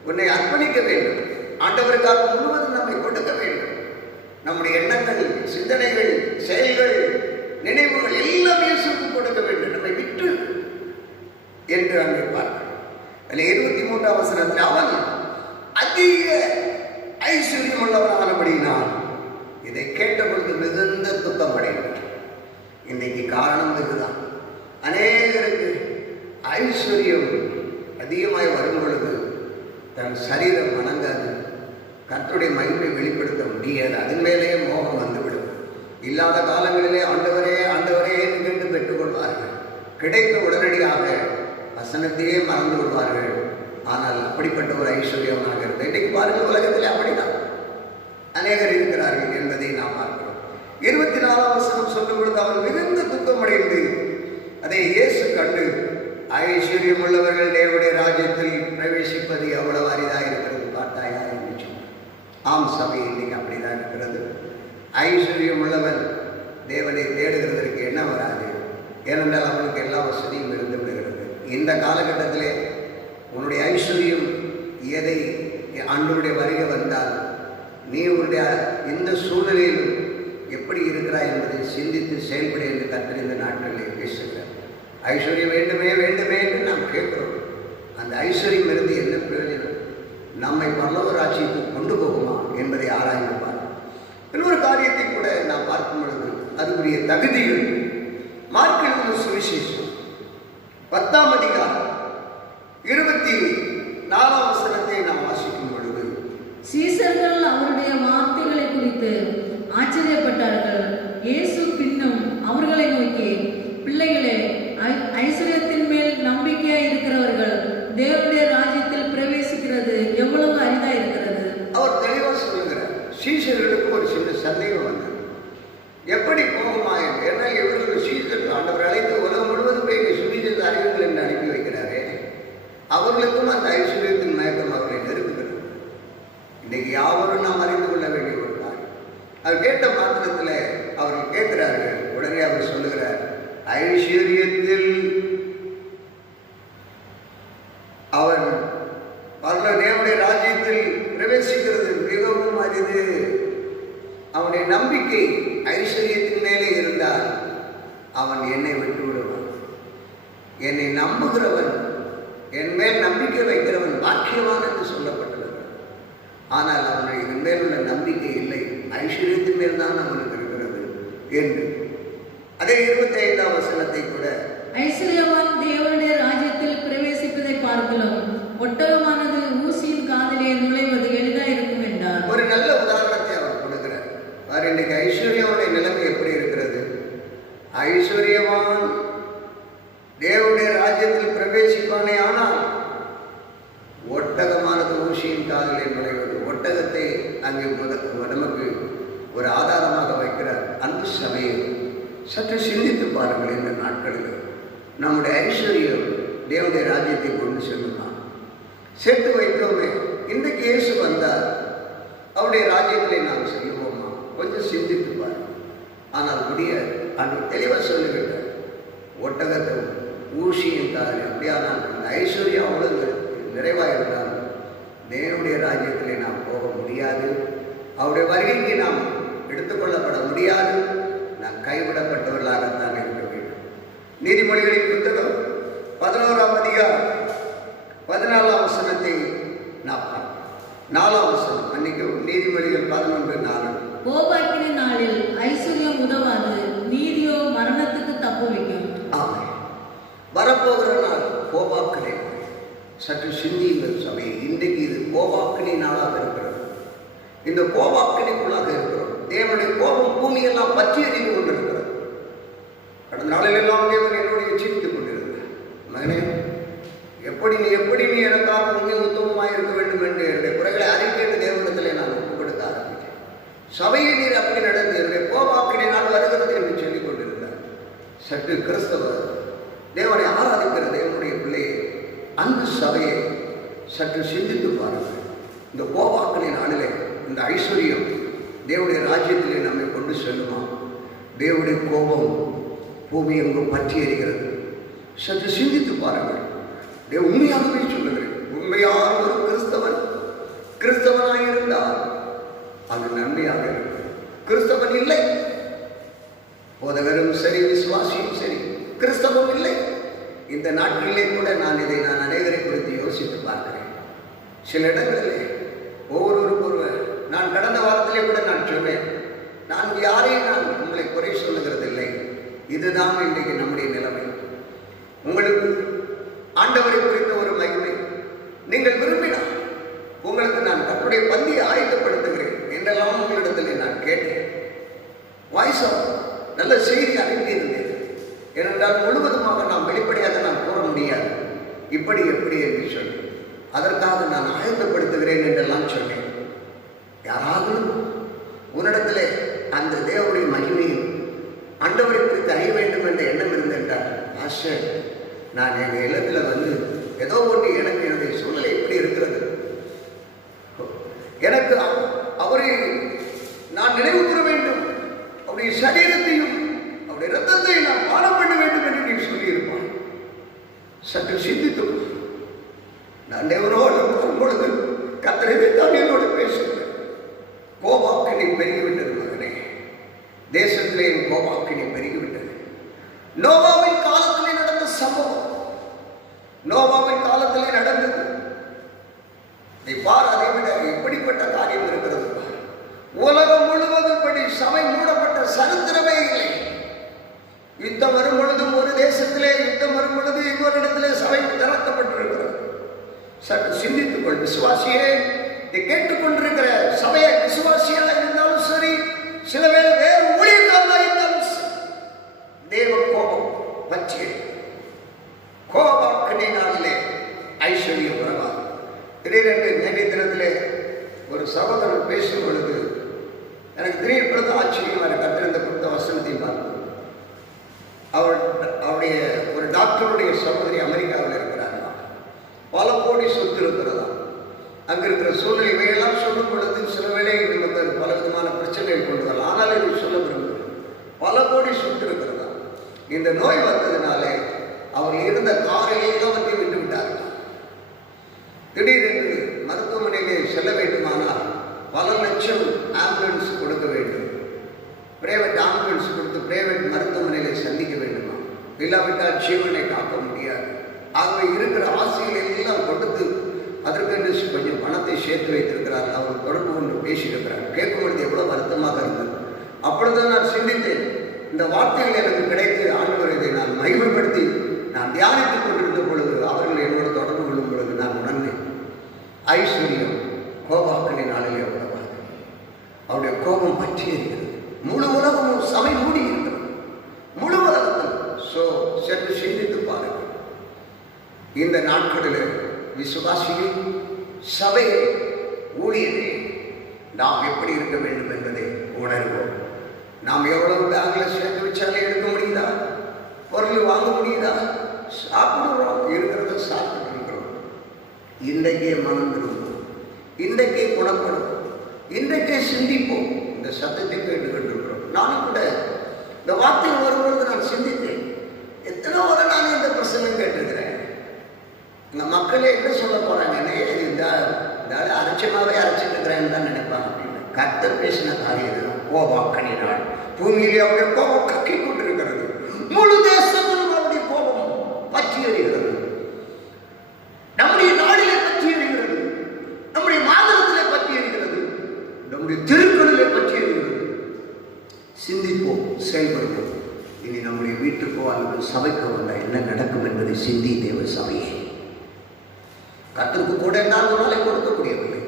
உன்னை அர்ப்பணிக்க வேண்டும், ஆண்டவருக்காக முழுவதும் நம்மை கொடுக்க வேண்டும். நம்முடைய எண்ணங்கள், சிந்தனைகள், செயல்கள், நினைவுகள் எல்லாம் இயேசுவுக்கு கொடுக்க வேண்டும், நம்மை விட்டு என்று அங்கே பார்க்கிறோம். அதில் 23ஆம் வசனத்தில் அவன் அதிக ஐஸ்வர்யம் உள்ளவனானபடியினால் இதை கேட்டபொழுது மிகுந்த துக்கம் அடைந்தார். இன்னைக்கு காரணம் இதுதான். அநேகருக்கு ஐஸ்வர்யம் அதிகமாய் வரும் பொழுது தன் சரீரம் வணங்காது, கர்த்தருடைய மகிமை வெளிப்படுத்த முடியாது, அதன் மேலேயே மோகம் வந்துவிடும். இல்லாத காலங்களிலே ஆண்டவரே ஆண்டவரே என்று கேட்டு பெற்றுக்கொள்வார்கள். கிடைத்த உடனடியாக வசனத்தையே மறந்து கொள்வார்கள். ஆனால் அப்படிப்பட்ட ஒரு ஐஸ்வர்யமாக இருந்தது. இன்றைக்கு பாருங்கள், உலகத்தில் அப்படிதான் அநேகர் இருக்கிறார்கள் என்பதை நாம் பார்க்கிறோம். 24ஆம் வசனம் சொல்லும் பொழுது அவன் மிகுந்த துக்கமடைந்து அதை இயேசு கண்டு, ஐஸ்வர்யம் உள்ளவர்கள் தேவனுடைய ராஜ்யத்தில் பிரவேசிப்பது எவ்வளவு அரிதாக இருக்கிறது பார்த்தாயா என்று சொன்னார். ஆம் சபை, இன்னைக்கு அப்படிதான் இருக்கிறது. ஐஸ்வர்யம் உள்ளவன் தேவனை தேடுகிறதற்கு என்ன வராது, ஏனென்றால் அவனுக்கு எல்லா வசதியும் இருந்து விடுகிறது. இந்த காலகட்டத்திலே உன்னுடைய ஐஸ்வர்யம் எதை ஆண்டவருடைய வருகை வந்தால் நீ உன்னுடைய இந்த சூழ்நிலையில் எப்படி இருக்கிறாய் என்பதை சிந்தித்து செயல்பட என்று கர்த்தர் இந்த நாட்களில் பேசுகிறார். ஐஸ்வர்யம் வேண்டுமே வேண்டுமே என்று நாம் கேட்கிறோம். அந்த ஐஸ்வர்யம் இருந்து என்ன பிரயோஜனம்? நம்மை பரலோக ராஜ்யத்துக்கு கொண்டு போகுமா என்பதை ஆராய்ந்து பார்ப்போம். இன்னொரு காரியத்தை கூட நாம் பார்க்கும் பொழுது அதுக்குரிய தகுதிகள். மார்க் எழுதின சுவிசேஷம் 10ஆம் அதிகாரம் 24ஆம் வசனத்தை நாம் வாசிக்கும் பொழுது, சீசர்கள் அவருடைய வார்த்தைகளை குறித்து ஆச்சரியப்பட்டார்கள். இயேசு பின்னும் அவர்களை நோக்கி, பிள்ளைகளே, ஐஸ்வர்யத்தின் மேல் நம்பிக்கையாய் இருக்கிறவர்கள் தேவனுடைய ராஜ்யத்தில் பிரவேசிக்கிறது எவ்வளவு அரிதா இருக்கிறது. அவர் தெளிவாக சொல்லுகிறார். சீசர்களுக்கு ஒரு சின்ன சந்தேகம் வந்தது, எப்படி போகுமா என்று. ஏன்னா இவர்கள் சீசர்கள் ஆண்டவர் அழைத்து உலகம் முழுவதும் போய் சுவிசேஷ அறிவுகள் என்று அனுப்பி வைக்கிறாரே, அவர்களுக்கும் அந்த ஐஸ்வர்யத்தின் மயக்கம் அவர்களை நெருக்குகிறது. இன்றைக்கு யாவரும் நாம் அறிந்து கொள்ள வேண்டிய ஒரு காரியம். அவர் கேட்ட மாத்திரத்தில் அவர்கள் கேட்கிறார்கள். உடனே அவர் சொல்லுகிறார், ஐஸ்வர்யத்தில் அவன் தேவனுடைய ராஜ்யத்தில் பிரவேசிக்கிறது மிகவும் அரிது. அவனுடைய நம்பிக்கை ஐஸ்வர்யத்தின் மேலே இருந்தால் அவன் என்னை விட்டு விடுவான். என்னை நம்புகிறவன், என் மேல் நம்பிக்கை வைக்கிறவன் பாக்கியவான் என்று சொல்லப்பட்டுள்ளது. ஆனால் அவனுடைய இதன் மேல் உள்ள நம்பிக்கை இல்லை, ஐஸ்வர்யத்தின் மேல் தான் அவனுக்கு இருக்கிறது என்று. அதே 25ஆம் வசனத்தை கூட, ஐஸ்வர்யவான் தேவனுடைய ராஜ்யத்தில் பிரவேசிப்பதை பார்க்கலாம், ஒட்டகமானது ஊசியின் காதிலே நுழைவது எளிதா இருக்கும் என்றார். ஒரு நல்ல உதாரணத்தை அவர் கொடுக்கிறார். அவர் இன்றைக்கு ஐஸ்வர்யாவுடைய நிலைமை எப்படி இருக்கிறது? ஐஸ்வர்யவான் தேவனுடைய ராஜ்யத்தில் பிரவேசிப்பானே, ஆனால் ஒட்டகமானது ஊசியின் காதிலே நுழைவது. ஒட்டகத்தை அங்கே நமக்கு ஒரு ஆதாரமாக வைக்கிறார். அன்பு சபையை சற்று சிந்தித்து பாருங்கள். இந்த நாட்களில் நம்முடைய ஐஸ்வர்யம் தேவனுடைய ராஜ்யத்தை கொண்டு செல்லுமா? சேர்த்து வைத்தோமே. இன்றைக்கு இயேசு வந்தால் அவருடைய ராஜ்யத்திலே நாம் செல்லுவோமா? கொஞ்சம் சிந்தித்து பாருங்கள். ஆனால் முடியாது. அன்று தெளிவாக சொல்லிவிட்டார், ஒட்டகத்தை ஊசியின் காதில். அப்படியானால் அந்த ஐஸ்வர்யம் அவ்வளவு நிறைவாக இருந்தால் தேவனுடைய ராஜ்யத்திலே நாம் போக முடியாது. அவருடைய வருகைக்கு நாம் எடுத்துக்கொள்ளப்பட முடியாது. நாம் கைவிடப்பட்டவர்களாகத்தான் இருக்க வேண்டும். நீதிமொழிகளின் புத்தகம் 11ஆம் அதிகாரம் 14ஆம் வசனத்தை நாம் 4ஆம் வசனம், மன்னிக்கவும், நீதிமொழிகள் 11:4. கோபாக்கின நாளில் ஐஸ்வர்யம் உதவாது, நீதியோ மரணத்துக்கு தப்பு வைக்கும். ஆமாம், வரப்போகிற நாள் கோபாக்கினை. சற்று சிந்தியுங்கள் சபையை. இன்றைக்கு இது கோபாக்கினை நாளாக இருக்கிறது. இந்த கோபாக்கினைக்குள்ளாக இருக்கிறோம். தேவனுடைய கோபம் பூமியெல்லாம் பற்றி எறிந்து கொண்டிருக்கிறது. கடந்த நாளிலெல்லாம் தேவன் என்னுடைய சிரித்துக் கொண்டிருக்கிறார். மகனே, எப்படி நீ எனக்காக உண்மை உத்தமமாக இருக்க வேண்டும் என்று என்னுடைய குறைகளை அறிக்கையிட்டு தேவனிடத்திலே நான் ஒப்புக் கொடுக்க ஆரம்பித்தேன். சபையை நீர் அப்படி நடந்து என்னுடைய கோபாக்கினை நாள் வருகிறது என்று சொல்லிக் சற்று கிறிஸ்தவ தேவனை ஆராதிக்கிற தேவனுடைய பிள்ளையை, அந்த சபையை சற்று சிந்தித்து பாருங்கள். இந்த கோபாக்களின் நாளிலே இந்த ஐஸ்வர்யம் தேவனுடைய ராஜ்யத்திலே நம்மை கொண்டு செல்லுமா? தேவனுடைய கோபம் பூமி எங்கும் பற்றி எறிகிறது. சற்று சிந்தித்து பாருங்கள். உண்மையாகவே சொல்லுகிறேன், உண்மையான ஒரு கிறிஸ்தவனாக இருந்தால் அது நன்மையாக இருக்கும். கிறிஸ்தவன் இல்லை, போதகரும் சரி, விசுவாசியும் சரி, கிறிஸ்தவம் இல்லை. இந்த நாட்களிலே கூட நான் அநேகரை குறித்து யோசித்து பார்க்கிறேன். சில இடங்களிலே ஒவ்வொருவருக்கொருவர், நான் கடந்த வாரத்திலே கூட நான் சொன்னேன், நான் யாரையும் நான் உங்களை குறை சொல்லுகிறதில்லை. இதுதான் இன்றைக்கு நம்முடைய நிலைமை. உங்களுக்கு ஆண்டவரை குறித்த ஒரு மகிமை நீங்கள் விரும்பினால் உங்களுக்கு நான் தன்னுடைய பந்தியை ஆயத்தப்படுத்துகிறேன் என்றெல்லாம் உங்களிடத்தில் நான் கேட்டேன். வாய்ஸ் நல்ல செய்தி அனுப்பியிருந்தேன். ஏனென்றால் முழுவதுமாக நாம் வெளிப்படையாக நான் கூற முடியாது, இப்படி எப்படி என்று சொல்லி அதற்காக நான் ஆயத்தப்படுத்துகிறேன் என்றெல்லாம் சொன்னேன். யாராவது உன்னிடத்திலே அந்த தேவனுடைய மகிமையும் ஆண்டவரை குறித்து அறிய வேண்டும் என்ற எண்ணம் இருந்தென்றால், ஆசிரியர் நான் எங்கள் இல்லத்தில் வந்து ஏதோ ஒன்று எனக்கு என்னுடைய சூழ்நிலை எப்படி இருக்கிறது, எனக்கு அவரை நான் நினைவு கூற வேண்டும், அவருடைய சரீரத்தையும் அவருடைய ரத்தத்தையும் நான் பானம் பண்ண வேண்டும் என்று நீ சொல்லியிருப்பான். சற்று சிந்தித்து நான் தேவனோடு வரும்பொழுது கர்த்தரை தான் என்னோடு பேசுகிறேன். கோபாக்கினி பெருகிவிட்டது மகனே, தேசத்திலே கோபாக்கினி பெருகிவிட்டது. நோவாவின் காலத்திலே நடந்த சம்பவம், நோவாவின் காலத்திலே நடந்தது. நீ பார், அதை விட எப்படிப்பட்ட காரியம் இருக்கிறது. உலகம் முழுவதும் படி சபை மூடப்பட்ட சரித்திரமே இல்லை. யுத்தம் வரும் பொழுதும் ஒரு தேசத்திலே, யுத்தம் வரும் பொழுது இன்னொரு இடத்திலே சபை திறக்கப்பட்டிருக்கிறது. சற்று சிந்தித்துக்கொள் விசுவாசியே, நீ கேட்டுக்கொண்டிருக்கிற சபையை விசுவாசியாக இருந்தாலும் சரி, சில வேளை வேறு ஊழியக்காரனாக இருந்தாலும் சரி, தேவ கோபம் பற்றி கோபாக்கினி நாளிலே ஐஸ்வர்யம் வரலாம். திடீரென்று நேற்றைய தினத்திலே ஒரு சகோதரர் பேசும் பொழுது எனக்கு திடீர்னு ஆச்சரியமாக கத்திருந்த கொடுத்த வசனத்தையும் பார்த்து, அவருடைய ஒரு டாக்டருடைய சகோதரி அமெரிக்காவில் இருக்கிறார்களா, பல கோடி சொத்து இருக்கிறதா. அங்கே இருக்கிற சூழ்நிலையெல்லாம் சொல்லும் பொழுது சில வேளை நமக்கு பல விதமான பிரச்சனைகள் கொண்டு வரலாம். ஆனால் இதை சொல்ல விரும்புகிறேன், பல கோடி சொத்து இருக்கிறதா. இந்த நோய் வந்ததினாலே அவர் இருந்த காரை எல்லாவற்றையும் விட்டு விட்டார்கள். திடீரென்று மருத்துவமனையிலே செல்ல வேண்டுமானால் பல லட்சம் ஆம்புலன்ஸ் கொடுக்க வேண்டும், பிரைவேட் ஆம்புலன்ஸ் கொடுத்து பிரைவேட் மருத்துவமனையிலே சந்திக்க வேண்டுமா, இல்லாவிட்டால் ஜீவனை காக்க முடியாது. ஆகவே இருக்கிற ஆசைகளை எல்லாம் கொடுத்து அதற்கென்று கொஞ்சம் பணத்தை சேர்த்து வைத்திருக்கிறார்கள். அவர் தொடர்பு கொண்டு பேசியிருக்கிறார். கேட்கும் பொழுது எவ்வளோ வருத்தமாக இருந்தது. அப்பொழுது நான் சிந்தித்தேன், இந்த வார்த்தைகள் எனக்கு கிடைத்து ஆண்டவர் இதை நான் மகிமைப்படுத்தி நான் தியானித்துக் கொண்டிருந்த பொழுது அவர்கள் என்னோடு தொடர்பு கொள்ளும் பொழுது நான் உணர்ந்தேன், ஐஸ்வர்யம் கோபாக்கினி நாளிலே உணவாக அவருடைய கோபம் பற்றி இருக்கிறது. முழு உலகமும் சபை மூடி இருக்கிறது, முழு உலகத்தில். சற்று சிந்தித்து பாருங்கள். இந்த நாட்களில் விசுவாசியை, சபையை, ஊழியரை நாம் எப்படி இருக்க வேண்டும் என்பதை உணர்வோம். நாம் எவ்வளவு பேங்கில் சேர்த்து வச்சாலே எடுக்க முடியுதா, பொருள் வாங்க முடியுதா, சாப்பிடுறோம், இருக்கிறத சாப்பிட்டுருக்கிறோம். இன்றைக்கே மனம் திரும்பும், இன்றைக்கே குணப்படும், இன்றைக்கே சிந்திப்போம். இந்த சத்தத்தை கேட்டுக்கொண்டிருக்கிறோம். நானும் கூட இந்த வார்த்தை வரும்பொழுது நான் சிந்தித்தேன், எத்தனை முறை நான் இந்த பிரசங்கம் கேட்டிருக்கிறேன். இந்த மக்களே என்ன சொல்ல போறாங்க, இந்த அரைச்சமாவே அரைச்சிட்டு இருக்கிறேன்னு தான் நினைப்பாங்க. அப்படின்னு கர்த்தர் பேசின காரியம் கோபாக்கினி நாள். பூமியிலே அவருடைய கோபம் கக்கி கொண்டிருக்கிறது. முழு தேசத்திலும் அவருடைய கோபம் பற்றி எறிகிறது. நம்முடைய நாடிலே பற்றி எறிகிறது, நம்முடைய மாநிலத்திலே பற்றி எறிகிறது, நம்முடைய தெருக்களிலே பற்றி எறிகிறது. சிந்திப்போம், செயல்படுவோம். இனி நம்முடைய வீட்டுக்கோ அல்லது சபைக்கோ வந்தால் என்ன நடக்கும் என்பதை சிந்தி தேவ சபையே. கர்த்தருக்கு கூட நான் ஒரு நாளை கொடுக்க முடியவில்லை.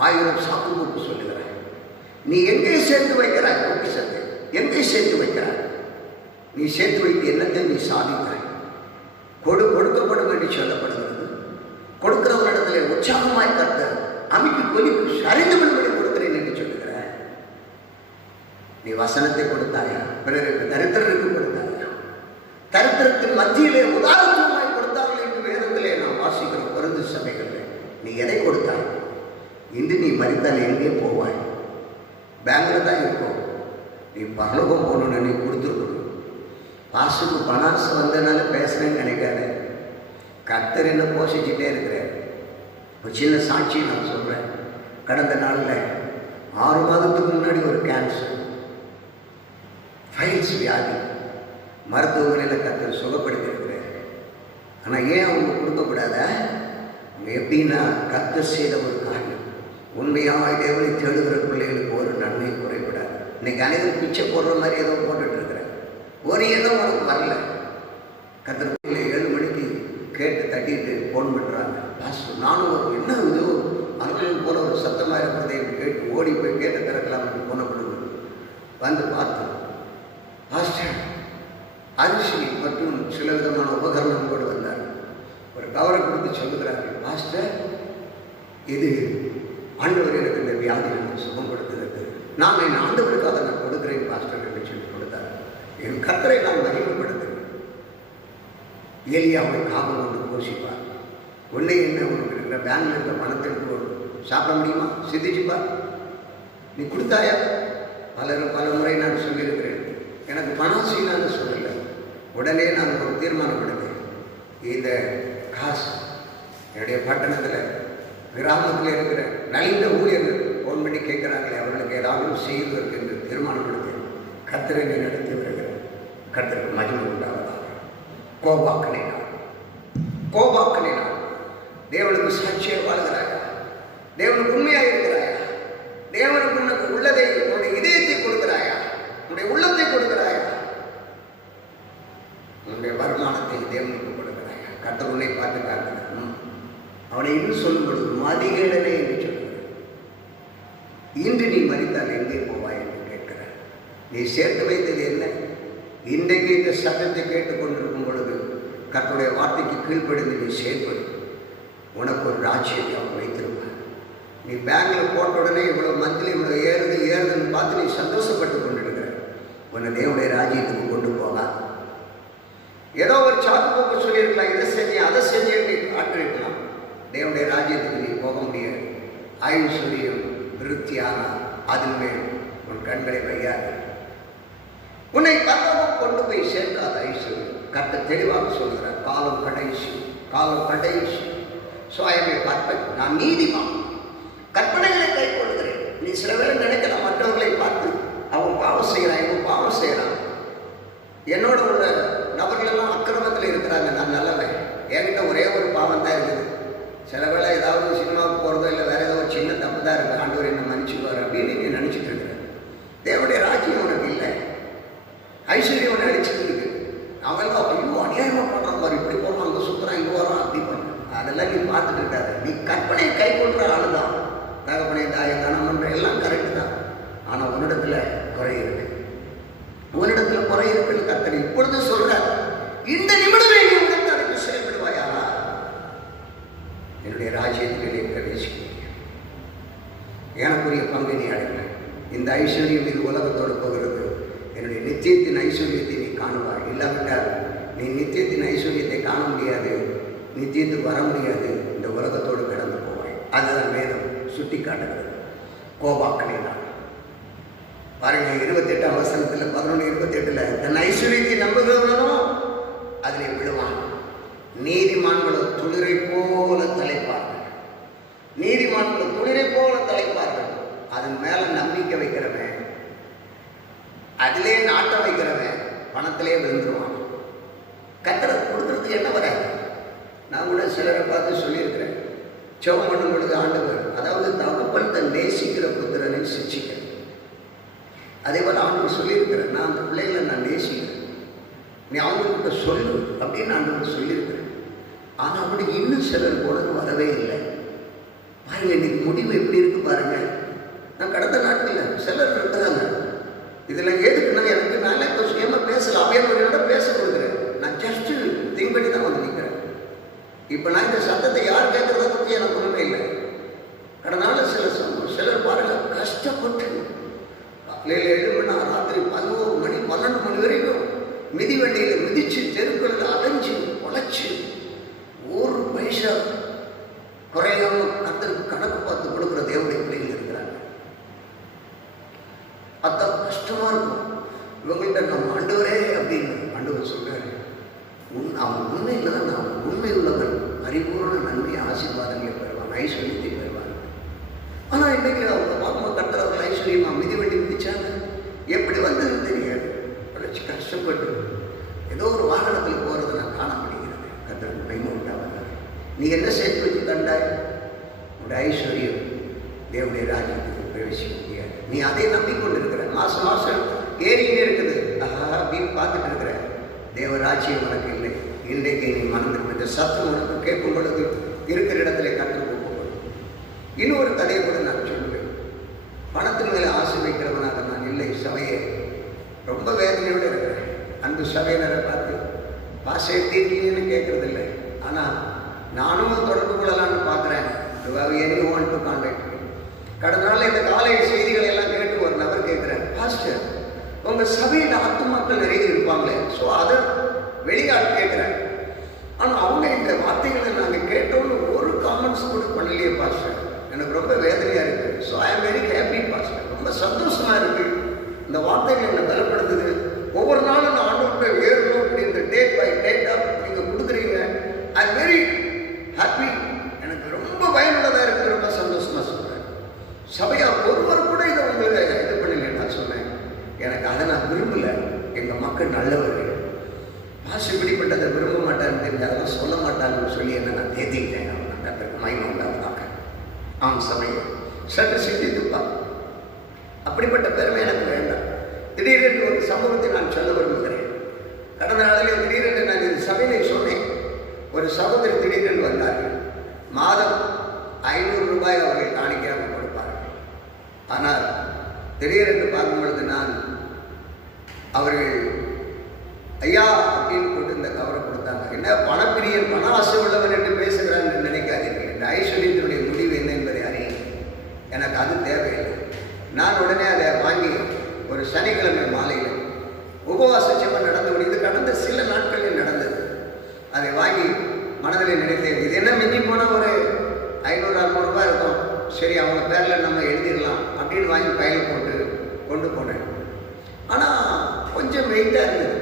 1000 சாக்கு போட்டு சொல்லுகிறேன். நீ எங்கே சேர்த்து வைக்கிறாய் பொக்கிஷத்தை? எங்கே சேர்த்து வைக்கிறாய்? நீ சேர்த்து வைத்து என்னத்தை நீ சாதிக்கிறாய்? கொடுக்கப்படும் என்று சொல்லப்படுகிறது. கொடுக்கிறவரிடத்திலே உற்சாகமாய் கர்த்தர் அமைக்கு கொலிக்கு சரிந்து விடுபடி கொடுக்கிறேன் என்று சொல்லுகிறார். நீ வசனத்தை கொடுத்தாயா? பிறருக்கு தரித்திரருக்கு கொடுத்தாயா? மத்தியிலே உதாரணமாய் கொடுத்தார்கள் என்று வேதத்திலே நாம் வாசிக்கிறோம். கொரிந்து சபைகளில் நீ எதை கொடுத்தாய்? இன்று நீ மரித்தால் எங்கே போவாய்? பேங்கில் தான் இருக்கும். நீ பரலோகம் போகணுன்னு நீ கொடுத்துருக்கணும். பாசுக்கு பணாசு வந்ததுனால பேசுகிறேன்னு நினைக்காது. கர்த்தர் என்ன போஷிச்சுட்டே இருக்கிறார். ஒரு சின்ன சாட்சி நான் சொல்கிறேன். கடந்த நாளில் 6 மாதத்துக்கு முன்னாடி ஒரு கேன்சர் ஃபைல்ஸ் வியாதி மருத்துவமனையில் கர்த்தர் சுகப்படுத்தியிருக்கிறார். ஆனால் ஏன் அவங்க கொடுக்கக்கூடாத? அவங்க எப்படின்னா கர்த்தர் செய்த ஒரு காரியம் உண்மையாக தேவனை தேடுகிற பிள்ளைகளுக்கு ஒரு நன்மை குறைபடாது. இன்னைக்கு அனைவரும் பிச்சை போடுற மாதிரி ஏதோ போட்டுட்டு இருக்கிறேன். ஒரு எதுவும் உனக்கு வரல. கர்த்தர் 7 மணிக்கு கேட்டு தட்டிட்டு ஃபோன் பண்ணுறாங்க. பாஸ்டர் நானும் ஒரு என்ன இது அனுபவம் போல ஒரு சத்தமாக இருக்கிறதை கேட்டு ஓடி போய் கேட்டு திறக்கலாம்னு போன கொடுங்க. வந்து பார்த்தோம். பாஸ்டர் அரிசி மற்றும் சில விதமான உபகரணங்களோடு வந்தார். ஒரு கவரை கொடுத்து சொல்லுகிறார்கள், பாஸ்டர் இது ஆண்டவர் எனக்கு இந்த வியாதியை சுகப்படுத்துகிறது. நான் என் ஆண்டவருக்காக நான் கொடுக்குறேன் பாஸ்டர் என்று சொல்லி கொடுத்தார். என் கர்த்தரை நான் மகிமைப்படுத்துகிறேன். ஏலியாவை காவல் கொண்டு போஷிப்பார். ஒன்றே என்ன உனக்கு இருக்கிற பேங்கில் இருக்கிற பணத்திற்கு சாப்பிட முடியுமா? சிந்திச்சுப்பா. நீ கொடுத்தாயா? பல முறை நான் சொல்லியிருக்கிறேன். எனக்கு பணம் செய்யலான்னு சொல்லலை. உடனே நான் ஒரு தீர்மானம் எடுத்தேன். இந்த காசு என்னுடைய பட்டணத்தில் கிராமத்தில் இருக்கிற நலிந்த ஊழியர்கள் ஃபோன் பண்ணி கேட்குறாங்களே, அவர்களுக்கு ஏதாவது செய்வதற்கு என்று தீர்மானம் எடுத்தேன். கர்த்தரை நடத்தி வருகிறேன். கர்த்தருக்கு மகிமை உண்டாவதாக. கோபாக்கினார் தேவனுக்கு சாட்சியாக வாழ்கிறாயா? தேவனுக்கு உண்மையாக இருக்கிறாயா? தேவனுக்கு உனக்கு உள்ளதை உன்னுடைய இதயத்தை கொடுக்கிறாயா? உன்னுடைய உள்ளத்தை கொடுக்கிறாயா? உன்னுடைய வருமானத்தை தேவனுக்கு கொடுக்கிறாயா? கர்த்தர் உன்னை பார்த்து காட்டுகிறார். அவனை இன்னும் சொல்லும் பொழுது மதிகேடனே என்று சொல்கிறார். இன்று நீ மரித்தால் எங்கே போவாய் என்று கேட்கிறார். நீ சேர்த்து வைத்தது என்ன? இன்றைக்கு இந்த சத்தத்தை கேட்டுக்கொண்டிருக்கும் பொழுது கர்த்தருடைய வார்த்தைக்கு கீழ்ப்படிந்து நீ செயல்படு. உனக்கு ஒரு ராஜ்யத்தை அவன் வைத்திருப்பார். நீ பேங்கில் போட்ட உடனே இவ்வளோ மந்த்லி இவ்வளோ ஏறுதுன்னு பார்த்து நீ சந்தோஷப்பட்டு கொண்டிருக்கிற. உன்னை தேவனுடைய ராஜ்யத்துக்கு கொண்டு போகாது. ஏதோ ஒரு சாக்கு போக்கு சொல்லியிருக்கலாம், இதை செஞ்சேன் அதை செஞ்சேன்னு காட்டிருக்கலாம். தேவனுடைய ராஜ்யத்துக்கு நீ போக முடியாது. ஐஸ்வர்யம் விருத்தியானால் அதில் மேல் உன் கண்களை வையாது. உன்னை கர்த்தர் கொண்டு போய் சேர்க்காத ஐஸ்வர்யம். கர்த்தர் தெளிவாக சொல்கிறார், காலம் கடைசி. So I May perfect. நான் நீதிமான், கற்பனைகளை கை கொள்கிறேன். நீ சில வேளை நினைக்கலாம் மற்றவர்களை பார்த்து அவன் பாவம் செய்கிறான், இவன் பாவம் செய்கிறான். என்னோட உள்ள நபர்களெல்லாம் அக்கிரமத்தில் இருக்கிறாங்க, நான் நல்லவன். என்கிட்ட ஒரே ஒரு பாவம் தான் இருக்குது. சில வேளை ஏதாவது சினிமாவுக்கு போகிறதோ இல்லை வேறு ஏதோ ஒரு சின்ன தப்பு தான் இருக்குது. ஆண்டவர் என்ன மன்னிச்சுக்குவார் அப்படின்னு நீ நினச்சிட்டு இருக்கிற. தேவனுடைய ராஜ்யம் உனக்கு இல்லை. ஐஸ்வர்யம் உன்னை அடிச்சுட்டு இருக்கு. அவெல்லாம் ஐயோ அநியாயமாக பண்ணுற மாதிரி இப்படி போகிறோம், அங்கே சுற்றுறான், இங்கே வரோம், அப்படி பண்ணுறோம். அதெல்லாம் நீ பார்த்துட்டு இருக்காது. நீ கற்பனையை கை கொள்கிற ஆளு தான். தகப்பனை தாயை தானம் பண்ணுற எல்லாம் கரெக்டு தான். ஆனால் உன்னிடத்தில் குறை இருக்கு. உன்னிடத்தில் குறை இருக்குன்னு கர்த்தர் இப்பொழுது சொல்கிறார். இந்த நிமிடமே நீ உனக்கு அதுக்கு செயல்படுவாயா? என்னுடைய ராஜ்யத்திலே பிரவேசிக்க எனக்குரிய பங்கை நீ அடைக்க. இந்த ஐஸ்வர்யம் இது உலகத்தோடு போகிறது. என்னுடைய நித்தியத்தின் ஐஸ்வர்யத்தை நீ காணுவாய். இல்லாவிட்டால் நீ நித்தியத்தின் ஐஸ்வர்யத்தை காண முடியாது, நித்தியத்துக்கு வர முடியாது. இந்த உலகத்தோடு கடந்து போவாய். அதுதான் வேதம் சுட்டி காட்டுகிறது. கோபாக்கினான் பாருங்க, 28ஆம் வசனத்தில் 11:28 தன் ஐஸ்வர்யத்தை நம்புகிறவனோ அதிலே விழுவான். நீதிமான்களோ துளிரை போல தலைப்பார்கள். நீதிமான்களோ துளிரை போல தலைப்பார்கள். அதன் மேல நம்பிக்கை வைக்கிறவன், அதிலே நாட்டம் வைக்கிறவன் பணத்திலே விழுந்துருவான். கர்த்தர் கொடுக்கறதுக்கு என்ன வராது. நான் கூட சிலரை பார்த்து சொல்லியிருக்கிறேன், ஜெபம் பண்ணும் பொழுது ஆண்டவர், அதாவது தகப்பன் தன் நேசிக்கிற புத்திரனை சிட்சிக்கிறேன். அதே போல் ஆண்டவர் சொல்லியிருக்கிறேன், நான் அந்த பிள்ளைகளை நான் நேசிக்கிறேன், நீ அவங்கக்கிட்ட சொல்லு அப்படின்னு ஆண்டவர் சொல்லியிருக்கிறேன். ஆனால் அப்படி இன்னும் சிலர் கூட வரவே இல்லை. பாருங்க இன்னைக்கு முடிவு எப்படி இருக்கு பாருங்க. நான் கடந்த நாட்களில் சிலர் இருக்கிறாங்க. இதில் எதுக்குன்னா எனக்கு நானே இப்போ சுயமாக பேசலாம், அவையோட பேச கொடுக்குறேன். நான் ஜஸ்ட்டு திங்க் பண்ணி தான் வந்து நிற்கிறேன். இப்போ நான் இந்த சத்தத்தை யார் கேட்குறத பற்றி எனக்கு ஒன்றுமே இல்லை. கடந்த நாள் சிலர் பாருங்க கஷ்டப்பட்டு காலையில் 7 மணி ராத்திரி 11 மணி 12 மணி வரைக்கும் மிதிவண்டியில் மிதிச்சு தெருக்களில் அலைஞ்சு உழைச்சி ஒரு பைசா குறையாம கர்த்தருக்கு கணக்கு பார்த்து கொடுக்குற தேவனுடைய பிள்ளைகள் இருக்கிறாங்க. அதான் கஷ்டமா இருக்கும். இவங்கள்ட்ட நம்ம ஆண்டவரே அப்படின்னு ஆண்டவர் சொல்றாரு, அவன் உண்மையில் தான் நான் உண்மை உள்ளவன், பரிபூர்ண நன்மை ஆசீர்வாதங்களை பெறுவான், ஐஸ்வர்யத்தை பெறுவான். ஆனால் இன்றைக்கு அவங்க பாப்பா கட்டுறவர்கள் ஐஸ்வர்யமா மிதிவண்டி மிதிச்சாங்க, எப்படி வந்ததுன்னு தெரியாது. உழைச்சி கஷ்டப்பட்டு ஏதோ ஒரு வாகனத்தில் போகிறத நான் காண முடிகிறது. கர்த்தருக்கு மகிமை உண்டாவதாக. நீ என்ன சேர்த்து வச்சு கண்டாய்? உடைய ஐஸ்வர்யம் தேவனுடைய ராஜ்யத்துக்கு பிரவேசிக்க முடியாது. நீ அதை நம்பிக்கொண்டு இருக்கிற, மாதம் மாதம் ஏறிக்கிட்டே இருக்குது, அப்படின்னு பார்த்துட்டு இருக்கிற. தேவராட்சியம் உனக்கு இல்லை. இன்றைக்கு நீ மறந்துடும். இந்த சத்தம் உனக்கு கேட்கும் பொழுது இருக்கிற இடத்துல கற்றுக் போகணும். இன்னொரு கதையை கூட நான் சொல்லுவேன். பணத்தின் மேலே ஆசை வைக்கிறவனாக நான் இல்லை. சபையை ரொம்ப வேதனையோடு இருக்கிறேன். அன்பு சபையினரை பார்த்து பாசை தீர்க்கீங்கன்னு கேட்கறது இல்லை. ஆனால் நானும் தொடர்பு கொள்ளலான்னு பார்க்குறேன். Any want to contact. கடந்த நாள் இந்த காலை செய்திகளை எல்லாம் கேட்டு ஒரு நபர் கேட்குறேன், பாஸ்டர் உங்கள் சபையில் ஆத்துமாக்கள் நிறைய இருப்பாங்களே, ஸோ அதை வெளியால் கேட்குறேன். ஆனால் அவங்க இந்த வார்த்தைகளை நாங்கள் கேட்டோன்னு ஒரு காமெண்ட்ஸ் கூட பண்ணலையே பாஸ்டர். எனக்கு ரொம்ப வேதனையாக இருக்குது. So I am very happy pastor. ரொம்ப சந்தோஷமாக இருக்குது. இந்த வார்த்தைகள் என்னை பலப்படுத்துது. ஒவ்வொரு நாளும் நான் ஆண்டவர்கிட்ட ஏறணும் அப்படின்ற டேட் பை டேட்டாக நீங்கள் கொடுக்குறீங்க. I am very happy. எனக்கு ரொம்ப பயனுள்ளதாக இருக்குது. ரொம்ப சந்தோஷமாக சொல்கிறேன். சபையாக ஒருவர் கூட இதை உங்களுக்கு இது பண்ணல. நான் சொன்னேன், எனக்கு அதை நான் விரும்பலை. எங்கள் மக்கள் நல்லவர்கள், மாசு இப்படிப்பட்டதை விரும்ப மாட்டான்னு தெரிஞ்சு அதெல்லாம் சொல்ல மாட்டாங்கன்னு சொல்லி என்ன நான் தேத்திக்கிட்டேன். நான் கற்றுக்கு மகிமை உண்டாவதாக. ஆம், சபையை சற்று சிந்தித்துப்பா. அப்படிப்பட்ட பெருமை எனக்கு வேண்டாம். திடீரென்று ஒரு சம்பவத்தை நான் சொல்ல விரும்புகிறேன். கடந்த நாளிலே திடீரென்று நான் இந்த சபையிலே சொன்னேன். ஒரு சகோதரி திடீரென்று வந்தார்கள். மாதம் 500 ரூபாய் அவர்கள் காணிக்கையாக கொடுப்பார்கள். ஆனால் திடீரென்று பார்க்கும் பொழுது நான் அவர்கள் ஐயா அப்படின்னு போட்டு இந்த கவரை கொடுத்தாங்க. என்ன பணப்பிரியன், பண ஆசை உள்ளவன் என்று பேசுகிறான் என்று நினைக்காதீர்கள். இந்த ஐஸ்வர்யத்தினுடைய முடிவு என்ன என்பதை அறிய எனக்கு அது தேவையில்லை. நான் உடனே அதை வாங்கி ஒரு சனிக்கிழமை மாலையில் உபவாச ஜெபம் நடந்து முடியுது. கடந்த சில நாட்களில் நடந்தது. அதை வாங்கி மனதில் நினைத்தேன், இது என்ன மிஞ்சி போனால் ஒரு 500-600 ரூபாய் இருக்கும், சரி அவங்க பேரில் நம்ம எழுதிடலாம் அப்படின்னு வாங்கி கையில் போட்டு கொண்டு போனேன். ஆனால் கொஞ்சம் வெயிட்டாக இருந்தது.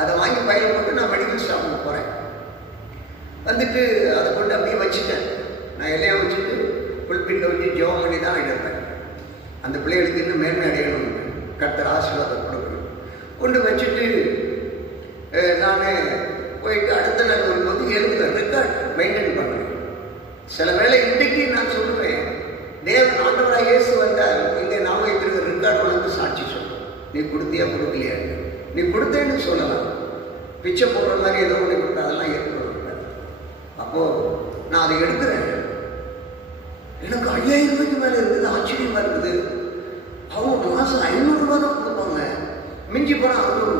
அதை வாங்கி கையில் போட்டு நான் மெடிக்கல் ஷாப்புக்கு போகிறேன். வந்துட்டு அதை கொண்டு அப்படியே வச்சுட்டேன். நான் எல்லாம் வச்சுட்டு புல்பிட்டை வச்சு ஜெபம் பண்ணி தான் எடுப்பேன். அந்த பிள்ளைகளுக்கு இன்னும் மேன்மை அடையணும், கர்த்தர் ஆசீர்வாதம் கொடுக்கணும். கொண்டு வச்சுட்டு நான் போயிட்டு அடுத்த நாள் வரும்போது எழுதுவேன், ரெக்கார்ட் மெயின்டைன் பண்ணுவேன். சில வேளை இன்றைக்கு நான் சொல்லுவேன், தேவன் ஆண்டவராக இயேசு வந்தால் இங்கே நான் வைத்திருக்கிற ரெக்கார்டு உனக்கு சாட்சி சொல்லுவேன். நீ கொடுத்தியா கொடுக்கலையா? நீ கொடுத்தேன்னு சொல்லலாம். பிச்சை போடுற மாதிரி ஏதோ ஒன்று கொடுத்தா அதெல்லாம் ஏற்படுறாங்க. அப்போது நான் அதை எடுக்கிறேன். எனக்கு 5000 ரூபாய்க்கு மேலே இருக்குது. ஆச்சரியமாக இருக்குது. அவங்க மாதம் 500 ரூபா தான் கொடுப்பாங்க, மிஞ்சி போனால் 600.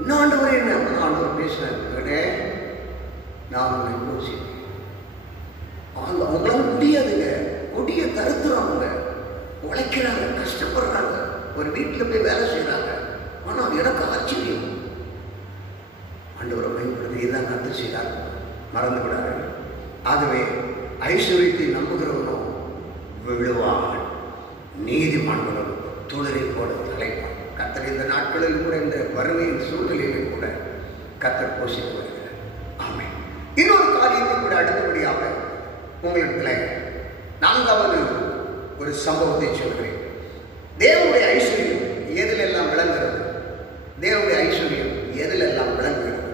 இன்னும் ஆண்டவரே என்ன அப்படின்னு ஆண்டவர் பேசுகிறேன். நான் உன்னை யோசிப்பேன், அவங்களால முடியாதுங்க. கொடிய தருத்துறாங்க, உழைக்கிறாங்க, கஷ்டப்படுறாங்க, ஒரு வீட்டில் போய் வேலை செய்கிறாங்க. ஆனால் எனக்கு ஆச்சரியம். ஆண்டவரை பயன்படுத்தி இதுதான் கற்று செய்கிறாங்க, மறந்து விடாது. ஆகவே ஐஸ்வர்யத்தை நம்புகிறவனும் விழுவான், நீதிமான்களும் துளிரை போல தலைப்பான். கர்த்தர் இந்த நாட்களில் கூட, இந்த வறுமையின் சூழ்நிலையில் கூட கர்த்தர் போஷித்து வருகிறார். ஆமென். இன்னொரு காரியத்தை கூட அடுத்தபடியாக உங்களிடத்தில் 4வது ஒரு சம்பவத்தை சொல்கிறேன். தேவனுடைய ஐஸ்வர்யம் எதில் எல்லாம் விளங்குகிறது? தேவனுடைய ஐஸ்வர்யம் எதில் எல்லாம் விளங்குகிறது?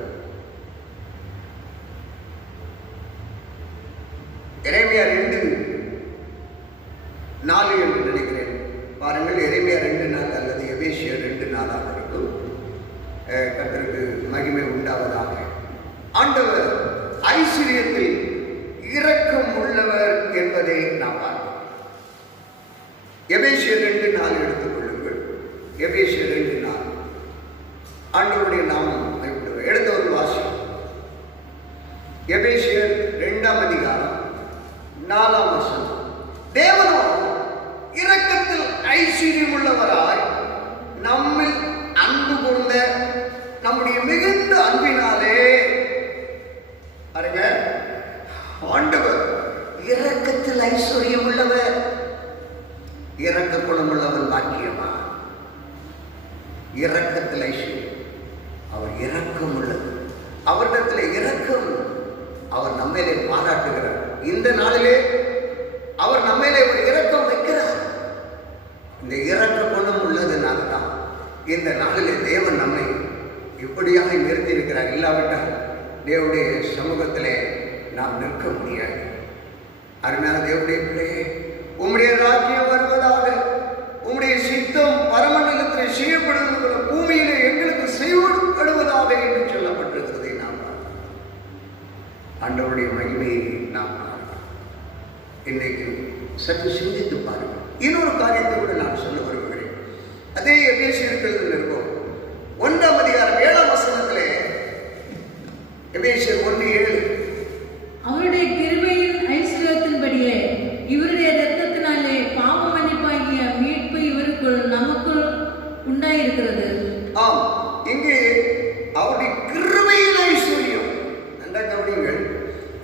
எரேமியா 2:4 என்று நினைக்கிறேன். பாருங்கள், எரேமியா 2:4 அல்லது எபேசியர் 2:4 இருக்கும். கர்த்தருக்கு மகிமை உண்டாவதாக. ஆண்டவர் ஐஸ்வர்யத்தில் இரக்கம் உள்ளவர் என்பதை நாம் பார்க்கிறோம். எபேசியர் 2:4 எடுத்துக்கொள்ளுங்கள். எபேசியர் 2:4. ஆண்டவருடைய நாமம் பயப்படுவர். எடுத்தவர் வாசி. எபேசியர் 2ஆம் அதிகாரம் 4ஆம் வசனம். தேவனோ இரக்கத்தில் ஐஸ்வர்யம் உள்ளவராய் நம்மில் அன்பு கொண்ட இரக்க குணமுள்ளவன் பாக்கியவான். இரக்கத்தில் ஐஸ்வர்யம். அவர் இரக்கம் உள்ளது. அவரிடத்தில் இரக்கம் அவர் நம்மையிலே பாராட்டுகிறார். இந்த நாளிலே அவர் நம்மையிலே ஒரு இரக்கம் வைக்கிறார். இந்த இரக்க குணம் உள்ளதுனால தான் இந்த நாளிலே தேவன் நம்மை இப்படியாக நிறுத்தி இருக்கிறார். இல்லாவிட்டால் தேவனுடைய சமூகத்திலே நாம் நிற்க முடியாது. அருமையான தேவனுடைய பிள்ளையே, உம்முடைய ராஜ்யம் வருவதாக, உம்முடைய சித்தம் பரமண்டலத்தில் செய்யப்படுவது போல பூமியிலே எங்களுக்கு செய்யப்படுவதாக என்று சொல்லப்பட்டிருக்கிறதை நாம் ஆண்டவருடைய மகிமையை நாம் இன்னைக்கு சற்று சிந்தித்து பாருங்கள். இன்னொரு காரியத்தை கூட நான் சொல்ல வருகிறேன். அதே எபேசியர்கள் நிருபம் 1ஆம் அதிகாரம் 7ஆம் வசனத்திலே, எபேசியர் 1:7, அவருடைய கிருபையின் ஐஸ்வர்யத்தின்படியே இவருடைய இரத்தத்தினாலே பாவ மன்னிப்பாகிய மீட்பு இவருக்குள் நமக்குள் உண்டாயிருக்கிறது. ஆம், இங்கே அவருடைய கிருபையின் ஐஸ்வர்யம், நன்றாக கவனியுங்கள்,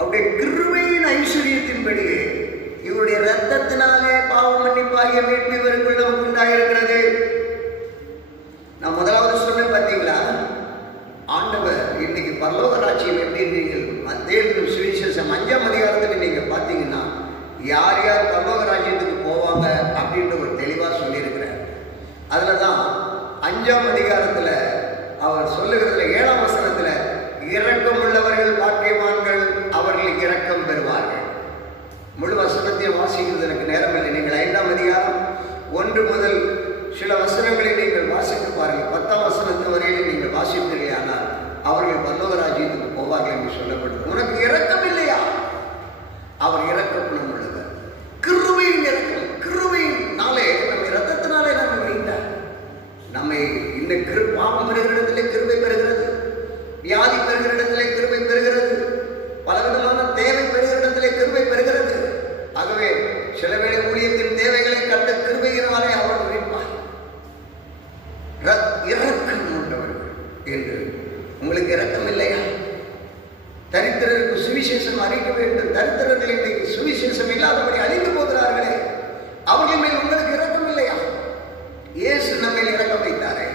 அவருடைய கிருபையின் ஐஸ்வர்யத்தின்படியே இவருடைய இரத்தத்தினாலே பாவ மன்னிப்பாகிய மீட்பு இவருக்குள் நமக்கு உண்டாயிருக்கிறது. நான் முதலாவது சொன்னேன் பார்த்தீங்களா, ஆண்டவர் இன்னைக்கு பரலோக ராஜ்யம் எப்படி நீங்கள் மத்தேயு சுவிசேஷம் 5ஆம் அதிகாரத்தில் நீங்கள் பார்த்தீங்கன்னா யார் யார் பரலோக ராஜ்யத்துக்கு போவாங்க அப்படின்ற ஒரு தெளிவாக சொல்லியிருக்கிறார். அதில் தான் 5ஆம் அதிகாரத்தில் அவர் சொல்லுகிறதுல 7ஆம் வசனத்தில், இரக்கம் உள்ளவர்கள் பாக்கியவான்கள், அவர்களுக்கு இரக்கம் பெறுவார்கள். முழு வசனத்தையும் வாசிக்கிறது எனக்கு நேரம் இல்லை. நீங்கள் 5ஆம் அதிகாரம் 1 முதல் சில வசனங்களை நீங்கள் வாசித்து பாருங்கள். 10ஆம் வசனத்து வரையிலும் நீங்கள் வாசிப்பீர்கள். ஆனால் அவர்கள் பரலோக ராஜ்யத்துக்கு போவார்கள் என்று சொல்லப்பட்டது. உனக்கு இரக்கம் இல்லையா? அவர் இரக்க குணம் உள்ளவர். கிருபையின் இரக்கம், கிருபையினாலே நம்ம இரத்தத்தினாலே நம்ம மீட்டார். நம்மை இந்த பாவம் பெறுகிற இடத்திலே கிருபை பெறுகிறது, வியாதி பெறுகிற இடத்திலே கிருபை பெறுகிறது, பலவிதமான தேவை பெறுகிற இடத்திலே கிருபை பெறுகிறது. ஆகவே சில வேளை ஊழியத்தின் தேவைகளை கண்ட கிருபையினாலே அவர் மீட்பார். இரக்கம் உள்ளவர்கள் என்று உங்களுக்கு இரக்கம் இல்லையா? தரித்திரருக்கு சுவிசேஷம் அறிக்க வேண்டும். தரித்திரர்கள் இன்றைக்கு சுவிசேஷம் இல்லாதபடி அழிந்து போகிறார்களே, அவர்கள் மேல் உங்களுக்கு இரக்கம் இல்லையா? இயேசு நம்ம இரக்கம் வைத்தாரே.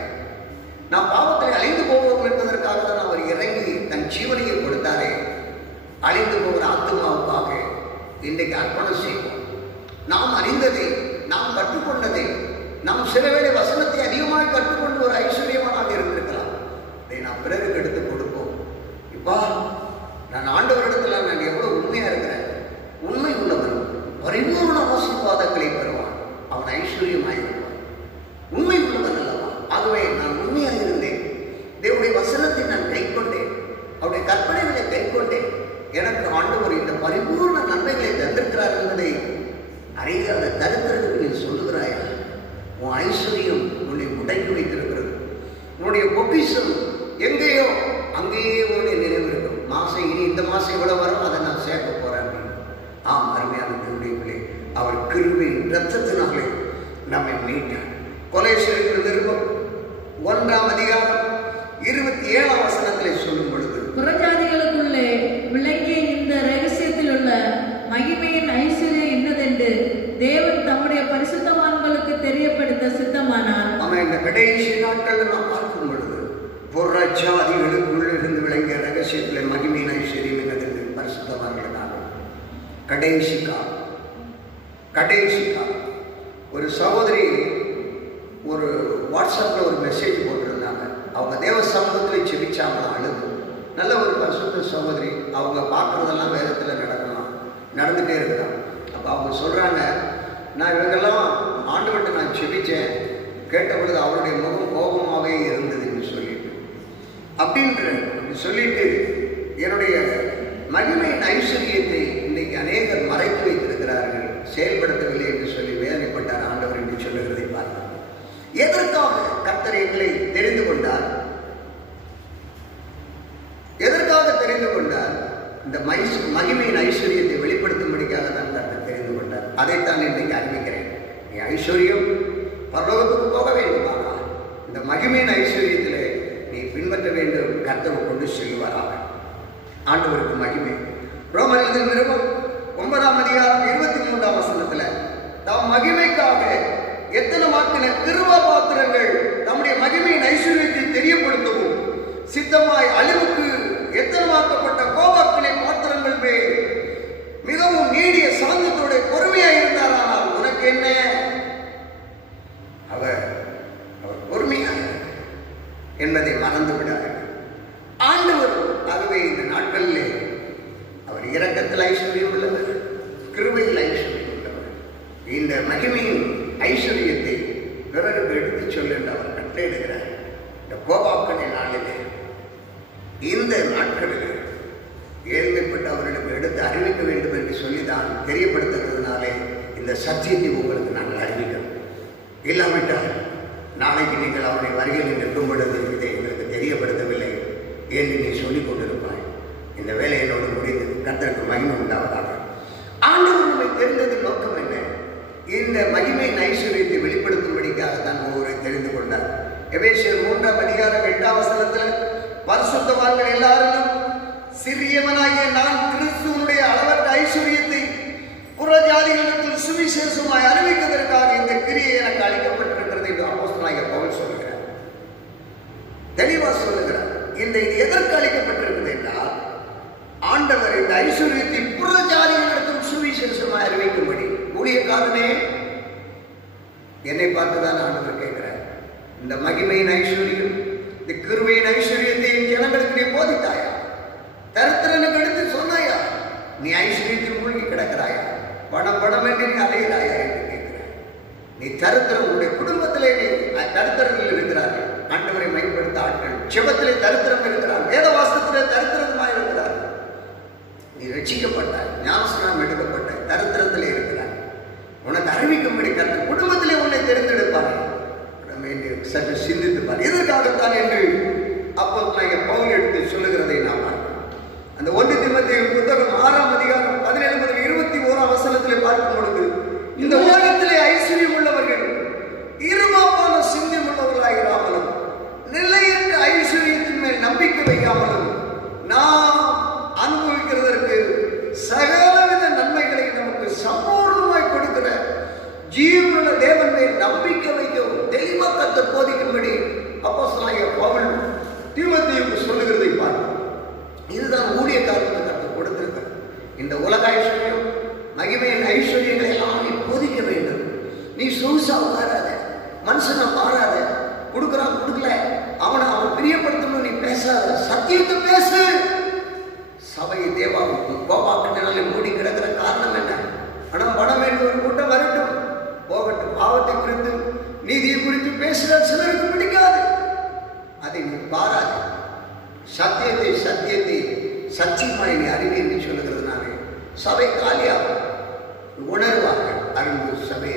நாம் பாவத்தில் அழிந்து போவோம் என்பதற்காக தான் அவர் இறங்கி தன் ஜீவனையை கொடுத்தாரே. அழிந்து போகிற ஆத்மாவுக்காக இன்றைக்கு அர்ப்பணம் செய்வோம். நாம் அறிந்ததை, நாம் கற்றுக்கொண்டதை, நாம் சில வேளை வசனத்தை அதிகமாக கற்றுக்கொண்டு ஒரு ஐஸ்வர்யமாக இருந்திருக்கலாம். அதை நாம் பிறருக்கு எடுத்து கொடுப்போம். இப்பா, நான் ஆண்டவரிடத்துல நான் எவ்வளவு உண்மையா இருக்கிறேன். உண்மை உள்ளவன் பரிபூர்ண ஆசீர்வாதங்களை பெறுவான். அவன் ஐஸ்வர்யமாயிருப்பான். உண்மை உள்ளவன் அல்லவா? ஆகவே நான் உண்மையாக இருந்தேன். தேவனுடைய வசனத்தை நான் கைக்கொண்டேன். அவருடைய கற்பனைகளை கைக்கொண்டேன். எனக்கு ஆண்டவர் இந்த பரிபூர்ண நன்மைகளை தந்திருக்கிறார் என்பதை அறியாத தரித்திரத்துக்கு நீ சொல்லுகிறாயா? உன் ஐஸ்வர்யம் உன்னை முடக்கி வைத்திருக்கிறது. உன்னுடைய பொக்கிஷம் எங்கேயோ அங்கேயே உன்னுடைய நினைவு இருக்கும். மாசம் இனி இந்த மாசம் இவ்வளவு வரும், அதை நான் சேர்க்க போறேன் அப்படின்னு. ஆம், அருமையான தேவனுடைய அவர் கிருபை இரத்தத்தினாலே நம்மை மீட்டார். கொலேசியருக்கு நிருபம் 1ஆம் அதிகாரம் 27ஆம் வசனத்திலே சொல்லும் பொழுது, புறஜாதிகளுக்குள்ளே விளங்கிய இந்த ரகசியத்தில் உள்ள மகிமையின் ஐஸ்வர்யம் இன்னதென்று தேவன் தம்முடைய பரிசுத்தவான்களுக்கு தெரியப்படுத்த சித்தமானார். ஆமா, இந்த கடைசி நாட்கள் நாம் பார்க்கும் பொழுது புறஜாதிகளுக்குள் இருந்து விளங்கிய ரகசியத்தில் மகிமையின் ஐஸ்வர்யம் என்னதென்று பரிசுத்தவான்களுக்காக கடைசி காலம். ஒரு சகோதரி ஒரு வாட்ஸ்அப்பில் ஒரு மெசேஜ் போட்டிருந்தாங்க. அவங்க தேவ சமூகத்தில் செபிச்சாங்க, அழுது. நல்ல ஒரு பரிசுத்த சகோதரி. அவங்க பார்க்குறதெல்லாம் வேதத்தில் நடந்துகிட்டே இருக்கிறாங்க. அப்போ அவங்க சொல்கிறாங்க, நான் இவங்கெல்லாம் ஆண்டவர்கிட்ட நான் செபித்தேன், கேட்ட பொழுது அவருடைய முகம் கோபமாகவே இருந்தது என்று சொல்லிட்டு அப்படி சொல்லிட்டு என்னுடைய மகிமையின் ஐஸ்வர்யத்தை இன்றைக்கு அநேகர் மறைத்து வைத்திருக்கிறார்கள், செயல்படுத்தவில்லை என்று சொல்லி வேதனைப்பட்டார் ஆண்டவர் என்று சொல்லுகிறதை பார்த்தார். எதற்காக கர்த்தர் எங்களை தெரிந்து கொண்டார்? எதற்காக தெரிந்து கொண்டார்? இந்த மகிமையின் ஐஸ்வர்யத்தை வெளிப்படுத்தும்படிக்காக தான் கர்த்தர் தெரிந்து கொண்டார். அதைத்தான் இன்றைக்கு அறிவிக்கிறேன். நீ ஐஸ்வர்யம் பரலோகத்துக்கு போக வேண்டுமானா இந்த மகிமையின் ஐஸ்வர்யத்திலே நீ பின்பற்ற வேண்டும். கர்த்தர் கொண்டு செல்வாராக. ஆண்டவருக்கு மகிமை. ரோமர் நிருபம் 9ஆம் அதிகாரம் 23ஆம் வசனத்தில் தாம் மகிமைக்காக எத்தனமாக்கின கிருபா பாத்திரங்கள் நம்முடைய மகிமையின் ஐஸ்வர்யத்தை தெரியப்படுத்தவும் சித்தமாய் அழிவுக்கு எத்தனமாக்கப்பட்ட கோபாக்கினை பாத்திரங்கள் மேல் மிகவும் நீடிய சாந்தத்தோட பொறுமையாக இருந்தாரானால் உனக்கு என்ன? அவர் பொறுமையாக என்பதை மறந்து விடாது ஆண்டவர். ஆகவே இந்த நாட்களிலே அவர் இரக்கத்தில் ஐஸ்வர்யம் உள்ளவர், கிருபையில் ஐஸ்வர்யம் உள்ளவர். இந்த மகிமையின் ஐஸ்வர்யத்தை பிறருக்கு எடுத்துச் சொல்ல என்று அவர் கட்டளையிடுகிறார். இந்த கோபாக்கனை நாளிலே இந்த நாட்களில் ஏழ்மைப்பட்டு அவர்களுக்கு எடுத்து அறிவிக்க வேண்டும் என்று சொல்லிதான் தெரியப்படுத்துகிறதுனாலே இந்த சத்தியத்தை உங்களுக்கு நாங்கள் அறிவிக்கிறோம். இல்லாவிட்டால் நாளைக்கு நீங்கள் அவருடைய வருகையில் நிற்கும் பொழுது இதை எங்களுக்கு தெரியப்படுத்தவில்லை என்று நீ சொல்லிக் கொண்டிருப்பாய். இந்த வேலை என்னோடு முடிந்தது. கர்த்தருக்கு மகிமை உண்டாவதாக. ஆண்டவர் நம்மை தெரிந்ததின் நோக்கம் என்ன? இந்த மகிமையின் ஐஸ்வர்யத்தை வெளிப்படுத்தும்படிக்காகத்தான் ஒவ்வொரு தெரிந்து கொண்டார். எபேசியர் 3:8 பரிசுத்தவான்கள் எல்லாரிலும் சிறியவனாகிய நான் கிறிஸ்துவனுடைய அளவற்ற ஐஸ்வர்யத்தை புறஜாதிகளிடத்தில் சுவிசேஷமாய் அறிவிப்பதற்காக இந்த கிரியை எனக்கு அளிக்கப்பட்டிருக்கிறது என்று அப்போஸ்தலனாகிய பவுல் சொல்லுகிறார். தெளிவா சொல்லுகிறார். இந்த இது எதற்கு அளிக்கப்பட்டிருக்கிறது என்றால் ஆண்டவர் இந்த ஐஸ்வர்யத்தை புறஜாதிகளிடத்தில் சுவிசேஷமாய் அறிவிக்கும்படி. ஊழியக்காரனே, என்னை பார்த்துதான் ஆண்டவர் கேட்கிறார். இந்த மகிமையின் ஐஸ்வர்யம், இந்த கிருபையின் ஐஸ்வர்யத்தை ஜனங்களுக்கு நீ போதித்தாயா? தரித்திரனுக்கு எடுத்து சொன்னாயா? நீ ஐஸ்வர்யத்தில் மூழ்கி கிடக்கிறாயா? பணம் என்று நீ அலைகிறாயா என்று கேட்கிறாய். நீ தரித்திரம், உன்னுடைய குடும்பத்திலே நீ தரித்திரங்கள் இருக்கிறார்கள். ஆண்டவரை மேம்படுத்த ஆட்கள் ஜெபத்திலே தரித்திரம் இருக்கிறார், வேதவாசத்திலே தரித்திரமாக இருக்கிறார். நீ ரட்சிக்கப்பட்டாய், ஞானஸ்நானம் எடுக்கப்பட்ட தரித்திரத்திலே இருக்கிறார். உனக்கு அறிவிக்கும்படி கர்த்தர் குடும்பத்திலே உன்னை தெரிந்தெடுப்பார். சற்று சிந்தித்துப்பார். இதற்காகத்தான் என்று அப்போஸ்தலனாகிய பவுல் எடுத்து சொல்லுகிறதை நாம் பார்க்கிறோம். அந்த 1 தீமோத்தேயு புத்தகம் 6:17-21 பார்க்கும் பொழுது, இந்த உலகத்திலே ஐஸ்வர்யம் உள்ளவர்கள் இருமாப்பான சிந்தம் உள்ளவர்களாயிராமலும் நிலையற்ற ஐஸ்வர்யத்தின் மேல் நம்பிக்கை வைக்காமலும் நாம் அனுபவிக்கிறதற்கு சகலவித நன்மைகளை நமக்கு சம்பூர்ணமாய் கொடுக்கிற ஜீவனுள்ள தேவன் மேல் நம்பிக்கை வைக்கவும் தெளிவாக கர்த்தர் போதிக்கும்படி அப்போஸ்தலனாகிய பவுல் தீமோத்தேயுவுக்கு சொல்லுகிறதை பார்க்கிறோம். இதுதான் ஊழியக்காரர்களுக்கு கர்த்தர் கொடுத்திருக்கிறார். இந்த உலக ஐஸ்வர்யம், மகிமையின் ஐஸ்வர்யங்களை எல்லாம் நீ போதிக்க வேண்டும். நீ சொகுசா உட்காராத, மனுஷனை மாறாத, கொடுக்குறான் கொடுக்கல அவன் பிரியப்படுத்தணும் நீ பேசாத, சத்தியத்தை பேசு. சபை தேவாவுக்கு கோபாக்கினாலே மூடி கிடக்கிற காரணம் என்ன? பணம் வேண்டும், ஒரு கூட்டம் வரட்டும் போகட்டும். பாவத்தை குறித்து நீதியை குறித்து பேசுகிற சிலருக்கு பிடிக்காது. அதை நீ பாராது. சத்தியத்தை சத்தியமாய் நீ அறிவி என்று சொல்லுகிறதுனாலே சபை காலியாகும், உணர்வார்கள். அரும்பு சபை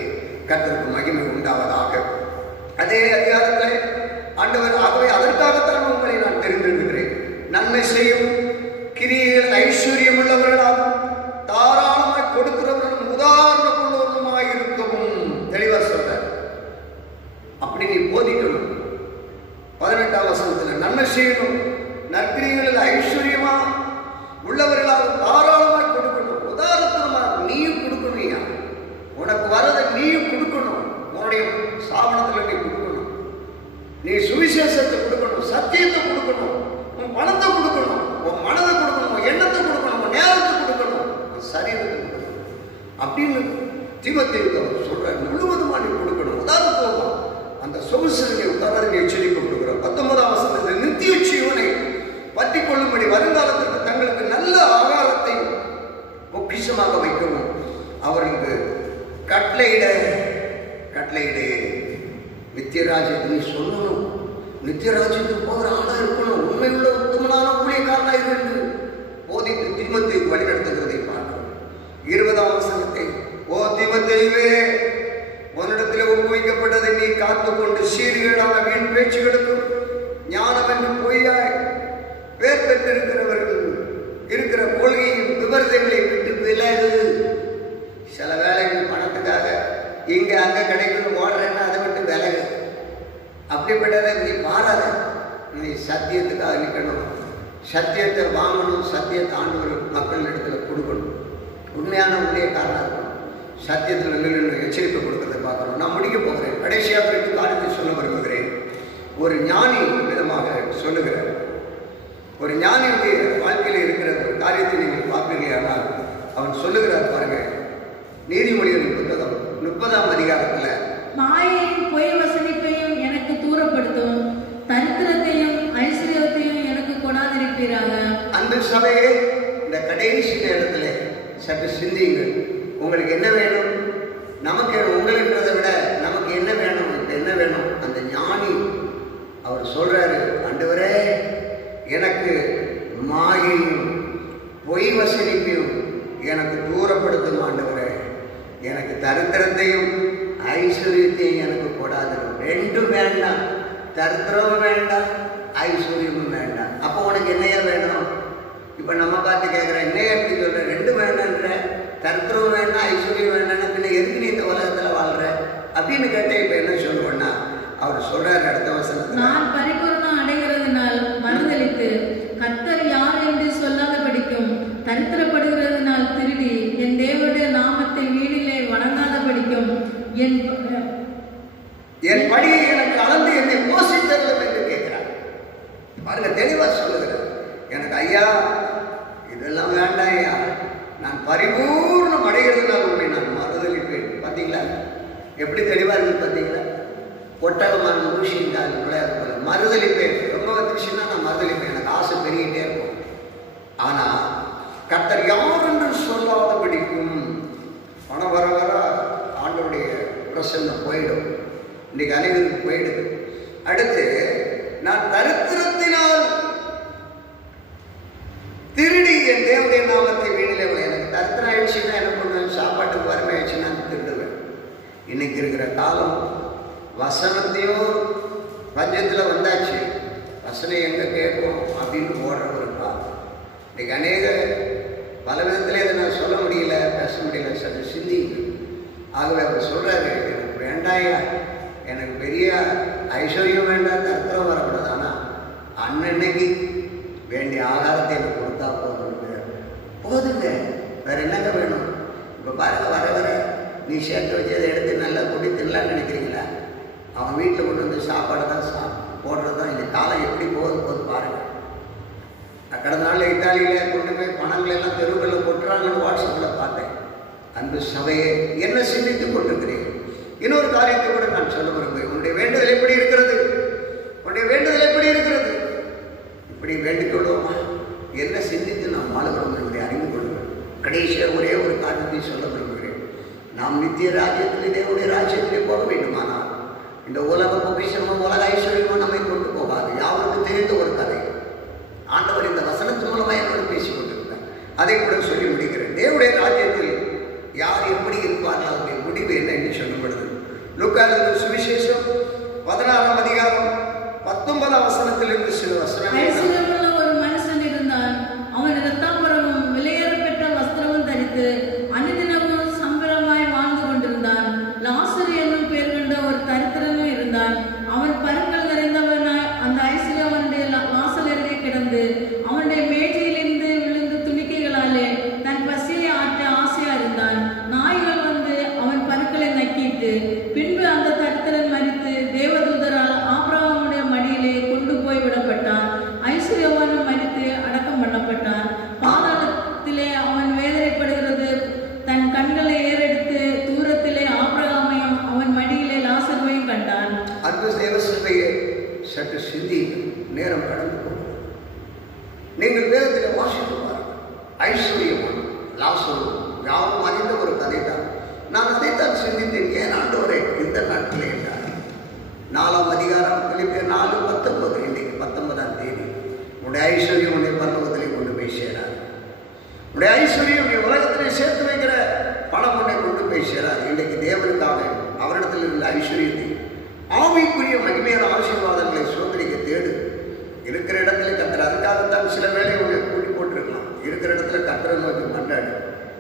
கர்த்தருக்கு மகிமை உண்டாவதாக. அதே அதிகாரத்தில் ஆண்டவர், ஆகவே அதற்காகத்தான் உங்களை நான் தெரிந்திருக்கிறேன். நன்மை செய்யும் கிரியைகள் ஐஸ்வர்யம் உள்ளவர்களாகவும் தாராளமாய் கொடுக்கிறவர்களும் உதாரணம் உள்ளவர்களுமாய் இருக்கவும் தெளிவாக சொல்றார். அப்படி நீ போதிக்கணும். 18 நன்மை செய்யணும், நற்கிரியைகளில் ஐஸ்வர்யமா உள்ளவர்களாக தாராளமாய் கொடுக்கணும், உதாரணமாக நீயும் கொடுக்கணும். உனக்கு வரதை நீயும் கொடுக்கணும். உன்னுடைய சாபனத்தில் நீ கொடுக்கணும், நீ சுவிசேஷத்தை கொடுக்கணும், சத்தியத்தை கொடுக்கணும், உன் பணத்தை கொடுக்கணும், உன் மனதை கொடுக்கணும், உன் எண்ணத்தை கொடுக்கணும், உன் நேரத்தை கொடுக்கணும், உன் சரீரத்தை கொடுக்கணும் அப்படின்னு தீமோத்தேயுவுக்கு அவர் சொல்றார். முழுவதுமா நீ கொடுக்கணும். உதாரணத்துவம் அந்த சொகுசனை உதாரணத்தை எச்சரிக்கை கொடுக்கிறோம். 19 நித்திய ஜீவனை பற்றி கொள்ளும்படி வருங்காலத்திற்கு தங்களுக்கு நல்ல ஆகாரத்தை பொக்கிஷமாக வைக்கவும் அவர்களுக்கு கட்டளையிட நித்தியராஜ்யத்தை நீ சொல்லணும். நித்தியராஜ்யத்துக்கு போகிற ஆளாக இருக்கணும். உண்மையுள்ள உத்தமனான ஊழியக்காரனாக இருந்து போதித்து தீமோத்தேயுவை வழிநடத்துகிறதை பார்க்கிறோம். 20 ஓ தீமோத்தேயுவே, உன்னிடத்தில் ஒப்புவிக்கப்பட்டதை நீ காத்துக்கொண்டு சீர்கேடான வீண் பேச்சுகளுக்கும் ஞானம் என்று பொய்யாய் பேர் பெற்றிருக்கிறவர்கள் இருக்கிற கொள்கையும் விவரங்களை விட்டு விலகு. சில வேலைகள் பணத்துக்காக இங்க அங்க கிடைக்கணும் ஓடுறேன்னா அதை விட்டு விலகு. அப்படிப்பட்டதை நீ மாறாத. நீ சத்தியத்துக்காக நிற்கணும், சத்தியத்தை வாங்கணும், சத்தியத்தை ஆண்டவர் மக்கள் இடத்துல கொடுக்கணும். உண்மையான ஊழியக்காரனாக இருக்கணும். சத்தியத்தில் நின்று எச்சரிக்கை கொடுக்கறத பார்க்குறோம். நான் முடிக்க போகிறேன். கடைசியாக 2 காரியத்தை சொல்ல விரும்புகிறேன். ஒரு ஞானி விதமாக சொல்லுகிறார். ஒரு ஞானியுடைய வாழ்க்கையில் இருக்கிற ஒரு காரியத்தை நீங்கள் பார்ப்பீர்களே, ஆனால் அவன் சொல்லுகிறார் பாருங்க. நீதிமொழிகளின் புத்தகம் 30ஆம் அதிகாரத்தில், மாயையும் பொய் வசனிப்பையும் எனக்கு தூரப்படுத்தும், தரித்திரத்தையும் ஐஸ்வர்யத்தையும் எனக்கு கொடாதிருப்பீராக. அன்பு சபையே, இந்த கடைசி நேரத்தில் சற்று சிந்தியுங்கள். உங்களுக்கு என்ன வேணும்? நமக்கு உங்களுன்றதை விட நமக்கு என்ன வேணும்? என்ன வேணும்? அந்த ஞானி அவர் சொல்றாரு, ஆண்டவரே, எனக்கு மாயையும் பொய் வசனிப்பையும் எனக்கு தூரப்படுத்தும் ஆண்டவரே. எனக்கு தரித்திரத்தையும் ஐஸ்வர்யத்தையும் எனக்கு கொடாதிரும். 2 வேண்டாம். தரித்திரமும் வேண்டாம், ஐஸ்வர்யமும் வேண்டாம். அப்போ உனக்கு என்னையா வேணும்? இப்போ நம்ம பார்த்து கேட்குறேன், என்னையா எப்படி சொல்ற? 2 வேண்டான்ற, தரித்திரம் வேண்டாம், ஐஸ்வர்யம் வேண்டாம், பின்ன எதுக்கு நீ இந்த உலகத்தில் வாழ்ற அப்படின்னு கேட்டேன். இப்போ என்ன சொல்லுவோன்னா, அவர் சொல்றாரு அடுத்த வசனத்தில், நான் பரிபூரணம் அடைகிறதுனால் மறுதலித்து கர்த்தர் யார் என்று சொல்லாத படிக்கும், தரித்திரப்படுகிறதுனால் திருடி என் தேவனுடைய நாமத்தில் வீடிலே வணங்காத படிக்கும், என் படியை எனக்கு அளந்து என்னை போஷித்தருளும் என்று கேட்கிறார். பாருங்க, தெளிவா சொல்லுகிறார். எனக்கு ஐயா இதெல்லாம் வேண்டாம் ஐயா, நான் பரிபூர்ணம் அடைகிறதுனால் உண்மை நான் மறுதலிப்பேன். பார்த்தீங்களா எப்படி தெளிவா இருக்கு? பார்த்தீங்களா? ஒட்டகமான ஊசிங்கால் நுழையாது போல மறுதலிப்பேன். ரொம்ப வந்துச்சுன்னா நான் மறுதலிப்பேன். எனக்கு ஆசை பெருகிட்டே இருக்கும். ஆனா கர்த்தர் யார் என்று சொல்லாத படிக்கும். பணம் வர வர ஆண்டவருடைய பிரசன்னம் போயிடும். இன்னைக்கு அனைவருக்கு போயிடுது. அடுத்து, நான் தரித்திரத்தினால் திருடி என் தேவனுடைய நாமத்தை வீணிலே. எனக்கு தரித்திரம் ஆயிடுச்சுன்னா என்ன பண்ணுவேன்? சாப்பாட்டுக்கு வறுமை ஆயிடுச்சுன்னா திருடுவேன். இன்னைக்கு இருக்கிற காலம் வசனத்தையும் பஞ்சத்தில் வந்தாச்சு. வசனம் எங்கே கேட்கும் அப்படின்னு ஓடுற ஒரு காலம். இன்னைக்கு அநேக பல விதத்தில் இதை நான் சொல்ல முடியல, பேச முடியல, சற்று சிந்திங்க. ஆகவே அவர் சொல்கிறாரு, எனக்கு வேண்டாயா, எனக்கு பெரிய ஐஸ்வர்யம் வேண்டாம், தரித்திரம் வரக்கூடாது, ஆனால் அன்னன்னைக்கு வேண்டிய ஆகாரத்தை எனக்கு கொடுத்தா போதுங்க, வேற என்னங்க வேணும்? இப்போ பாருங்க, வர வர நீ சேர்த்து வச்சதை எடுத்து நல்லா கொட்டி தின்னலான்னு நினைக்கிறீங்களா? அவன் வீட்டில் கொண்டு வந்து சாப்பாடை தான் போடுறது தான். இந்த காலம் எப்படி போகுது பாருங்க. கடந்த நாளில் இத்தாலியில் கொண்டு போய் பணங்கள் எல்லாம் தெருவுகளில் கொட்டுறாங்கன்னு வாட்ஸ்அப்பில் பார்த்தேன். அன்பு சபையை என்ன சிந்தித்துக் கொண்டிருக்கிறேன்? இன்னொரு காரியத்தை கூட நான் சொல்ல விரும்புகிறேன். உன்னுடைய வேண்டுதல் எப்படி இருக்கிறது? உன்னுடைய வேண்டுதல் எப்படி இருக்கிறது? இப்படி வேண்டிக் கொள்வோமா? என்ன சிந்தித்து நாம் வாழுகிறோம் என்பதை அறிந்து கொள்கிறோம். கடைசியாக ஒரே ஒரு காரியத்தை சொல்ல விரும்புகிறேன். நாம் நித்திய ராஜ்யத்திலே, தேவனுடைய ராஜ்யத்திலே போக வேண்டுமானால் இந்த உலக பொக்கிஷமும் உலக ஐஸ்வர்யமும் நம்மை கொண்டு போகாது. யாருக்கு தெரிந்த ஒரு கதை. ஆண்டவர் இந்த வசனத்தின் மூலமாக என்னோடு பேசிக் கொண்டிருக்கிறார். அதை கூட சொல்லி முடிக்கிறேன். தேவனுடைய ராஜ்யத்தில் யார் எப்படி இருப்பார்கள், அவருடைய முடிவு என்ன என்று சொல்லப்படுது. லூக்கா எழுதின சுவிசேஷம் 16ஆம் அதிகாரம் 19ஆம் வசனத்திலிருந்து சில வசனங்கள். ஒரு மனுஷன் இருந்தான். அவன் இரத்தாம்பரமும் விலையேறப்பெற்ற வஸ்திரமும் தரித்து அனுதினமும் சம்பரமாய் வாழ்ந்து கொண்டிருந்தான். லாசரு என்னும் பேர் கொண்ட ஒரு தரித்திரனும் இருந்தான். அவன் பருக்கள் நிறைந்தவனாய் அந்த ஐஸ்வர்யவனுடைய வாசலருகே கிடந்து அவனுடைய மேஜையிலிருந்து விழுந்து துணிக்கைகளாலே தன் பசியை ஆற்ற ஆசையா இருந்தான். நாய்கள் வந்து அவன் பருக்களை நக்கிட்டு பின்பு அந்த தரித்திரன் மரித்து தேவதூதரால் ஆபிரகாமுடைய மடியிலே கொண்டு போய் விடப்பட்டான். ஐஸ்வர்யவானும் மரித்து அடக்கம் பண்ணப்பட்டான். பாதாளத்திலே அவன் வேதனைப்படுகிறது. தன் கண்களை ஏறெடுத்து தூரத்திலே ஆபிரகாமையும் அவன் மடியிலே லாசருவையும் கண்டான். அன்பு தேவசபையை சற்று சிந்தி, நேரம் கடந்து போகும். நீங்கள் வேதத்தில் வாசித்து பாருங்கள். ஐஸ்வர்யவான் லாசரு யாரும் அறிந்த ஒரு கதை தான். நான் அதைத்தான் சிந்தித்தேன். ஏன் ஆண்டவரே இந்த நாட்டில் என்றார். 4ஆம் அதிகாரம் பிலிப்பியர் 4:19. இன்றைக்கு 19ஆம் தேதி. உடைய ஐஸ்வர்யம் உடைய பரலோகத்திலே கொண்டு போய் சேராது. உடைய ஐஸ்வர்யம் உலகத்திலே சேர்த்து வைக்கிற பணம் உன்னை கொண்டு போய் சேராது. இன்றைக்கு தேவனுக்காக அவரிடத்தில் இருந்த ஐஸ்வர்யத்தை, ஆவிக்குரிய மகிமையான ஆசீர்வாதங்களை சுதந்திரிக்க தேடு. இருக்கிற இடத்துல கத்துற. அதுக்காகத்தான் சில வேலையை உன்னை கூட்டி போட்டிருக்கலாம். இருக்கிற இடத்துல கத்துற நோக்கி மண்டாடி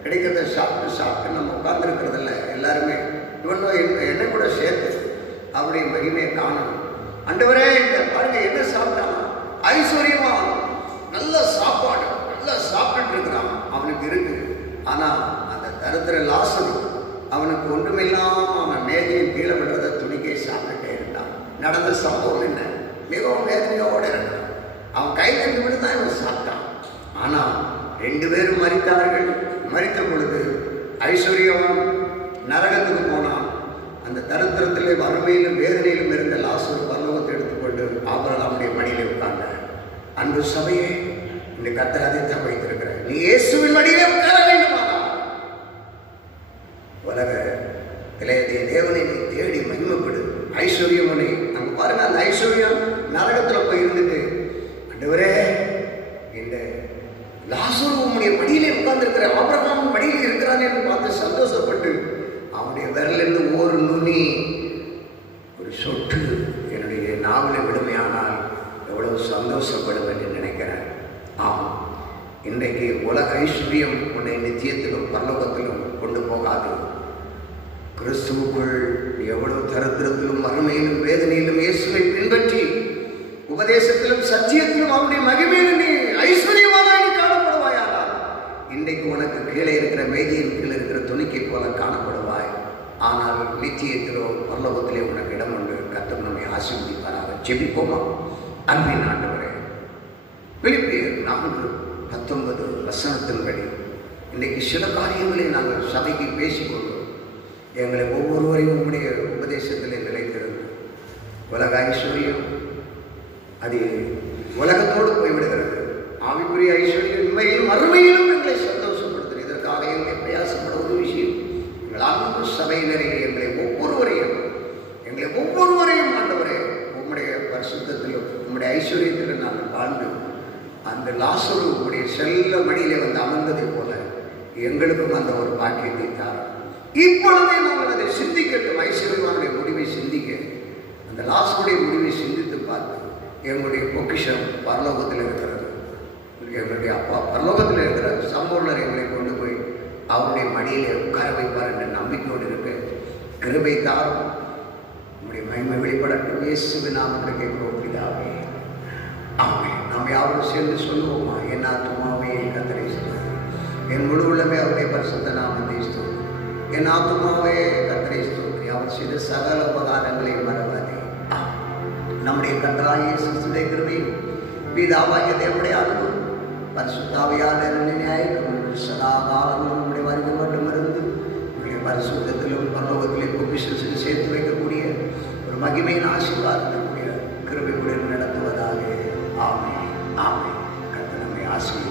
கிடைக்கிறத சாப்பிட்டு நம்ம உட்கார்ந்துருக்கிறதில்ல. எல்லாருமே இவன் என்னை கூட சேர்த்து அவருடைய மகிமையை காணணும். ஆண்டவரே, இந்த பாருங்க என்ன சாப்பிட்டான், ஐஸ்வர்யமா நல்ல சாப்பாடு நல்லா சாப்பிட்டு இருக்கிறான், அவனுக்கு இருக்கு. ஆனால் அந்த தரித்திர லாசரு அவனுக்கு ஒன்றுமில்லாம அவன் மேஜையில் நடந்த சம்பவம் என்ன? மிகவும் வேதனையோடு இருக்கிறான். அவன் கையில் இருந்து தான் இவன் சாப்பிட்டான். ஆனால் 2 பேரும் மரித்தார்கள். மரித்த பொழுது ஐஸ்வர்யவான் நரகத்துக்கு போனான். அந்த தரித்திரத்திலே வறுமையிலும் வேதனையிலும் இருந்த லாசரு பரலோகத்தை எடுத்துக்கொண்டு ஆபிரகாமுடைய மடியிலே உட்கார்ந்தார். அன்பு சபையே, இந்த கர்த்தர் அதைத்தான் வைத்திருக்கிற. நீ இயேசுவின் மடியிலே உட்கார வேண்டுமானால் உலகத்திலே தேவனை நீ தேடி மகிமைப்படு. ஐஸ்வர்யவனை அங்கே பாருங்க, அந்த ஐஸ்வர்யம் நரகத்தில் போய் இருந்துட்டு, ஆண்டவரே இந்த லாசரு உம்முடைய மடியிலே உட்கார்ந்திருக்கிற, ஆபிரகாம் மடியில் இருக்கிறான் என்று பார்த்து சந்தோஷப்பட்டு அவனுடைய விரலிருந்து ஒரு நுனி ஒரு சொட்டு என்னுடைய நாவலை விடுமையானால் எவ்வளவு சந்தோஷப்படும் என்று நினைக்கிறேன். ஆம், இன்றைக்கு உலக ஐஸ்வர்யம் உன்னை நித்தியத்திலும் பரலோகத்திலும் கொண்டு போகாது. கிறிஸ்துவுக்குள் எவ்வளவு தரித்திரத்திலும் மகிமையிலும் வேதனையிலும் இயேசுவை பின்பற்றி உபதேசத்திலும் சத்தியத்திலும் அவருடைய மகிமையிலும் நீ ஐஸ்வர்யமாக காணப்படுவாயானால் இன்றைக்கு உனக்கு கீழே இருக்கிற மேஜையின் கீழே இருக்கிற துணிக்கை போல காணப்படுவாய். ஆனால் நித்தியத்திலோ பரலோகத்திலே உனக்கு இடம் உண்டு. கர்த்தர் நம்மை ஆசீர்வதிப்பாராக. ஜெபிப்போமா? அன்பின் ஆண்டவரே, பிலிப்பியர் 4:19 வசனத்தின்படி இன்றைக்கு சில காரியங்களை நாங்கள் சபைக்கு பேசிக்கொண்டோம். எங்களை ஒவ்வொருவரையும் உங்களுடைய உபதேசத்திலே நிலைத்திருந்து உலக ஐஸ்வர்யம் அது உலகத்தோடு போய்விடுகிறது. ஆவிக்குரிய ஐஸ்வர்யம் உண்மையிலும் அருமையிலும் எங்களை சந்தோஷப்படுத்தும். இதற்காக எங்களை பிரயாசப்பட ஒரு விஷயம், எங்கள் அன்பு சபையினரை எங்களை ஒவ்வொருவரையும் ஆண்டவரே உம்முடைய பரிசுத்தத்திலும் உம்முடைய ஐஸ்வர்யத்திலும் நாங்கள் வாழ்ந்து அந்த லாசரு உம்முடைய செல்ல மடியிலே வந்து அமர்ந்ததை போல எங்களுக்கும் அந்த ஒரு பாக்கியத்தை தார். இப்பொழுதே நாங்கள் அதை சிந்திக்கட்டும். ஐஸ்வர்யவானுடைய முடிவை சிந்திக்க, அந்த லாசருடைய முடிவை சிந்தித்து பார்த்து எங்களுடைய பொக்கிஷம் பரலோகத்தில் இருக்கிறது. எங்களுடைய அப்பா பரலோகத்தில் இருக்கிற சம்பூர்ணர் எங்களை கொண்டு போய் அவருடைய மடியிலே உட்கார வைப்பார் என்ற நம்பிக்கையோடு இருக்க கிருபை தாரும். நம்முடைய மகிமை வெளிப்படட்டும். இயேசுவின் நாமத்தில் கேட்கிறோம் பிதாவே, ஆமென். நாம் யாரும் சேர்ந்து சொல்லுவோமா? என் ஆத்துமாவே கர்த்தரை ஸ்தோத்திரி, என் முழு உள்ளமே அவருடைய பரிசுத்த நாமத்தை ஸ்தோத்திரி. என் ஆத்துமாவே கர்த்தரை ஸ்தோத்திரி, அவர் செய்த சகல உபகாரங்களை மறவாதே. நம்முடைய கர்த்தராகிய இயேசு கிறிஸ்துவின் கிருபையும் பிதாவாகிய தேவனுடைய அன்பும் பரிசுத்தாவியான நியாயமும் சதா காலமும் நம்முடைய வருகை மட்டும் இருந்து நம்முடைய பரிசுத்தத்திலும் பரலோகத்திலே பொக்கிஷத்தில் சேர்த்து வைக்கக்கூடிய ஒரு மகிமையின் ஆசீர்வாதத்திற்குரிய கிருபை கூட நடத்துவதாக. ஆமென், ஆமென். கர்த்தர் நம்மை ஆசீர்வதிப்பார்.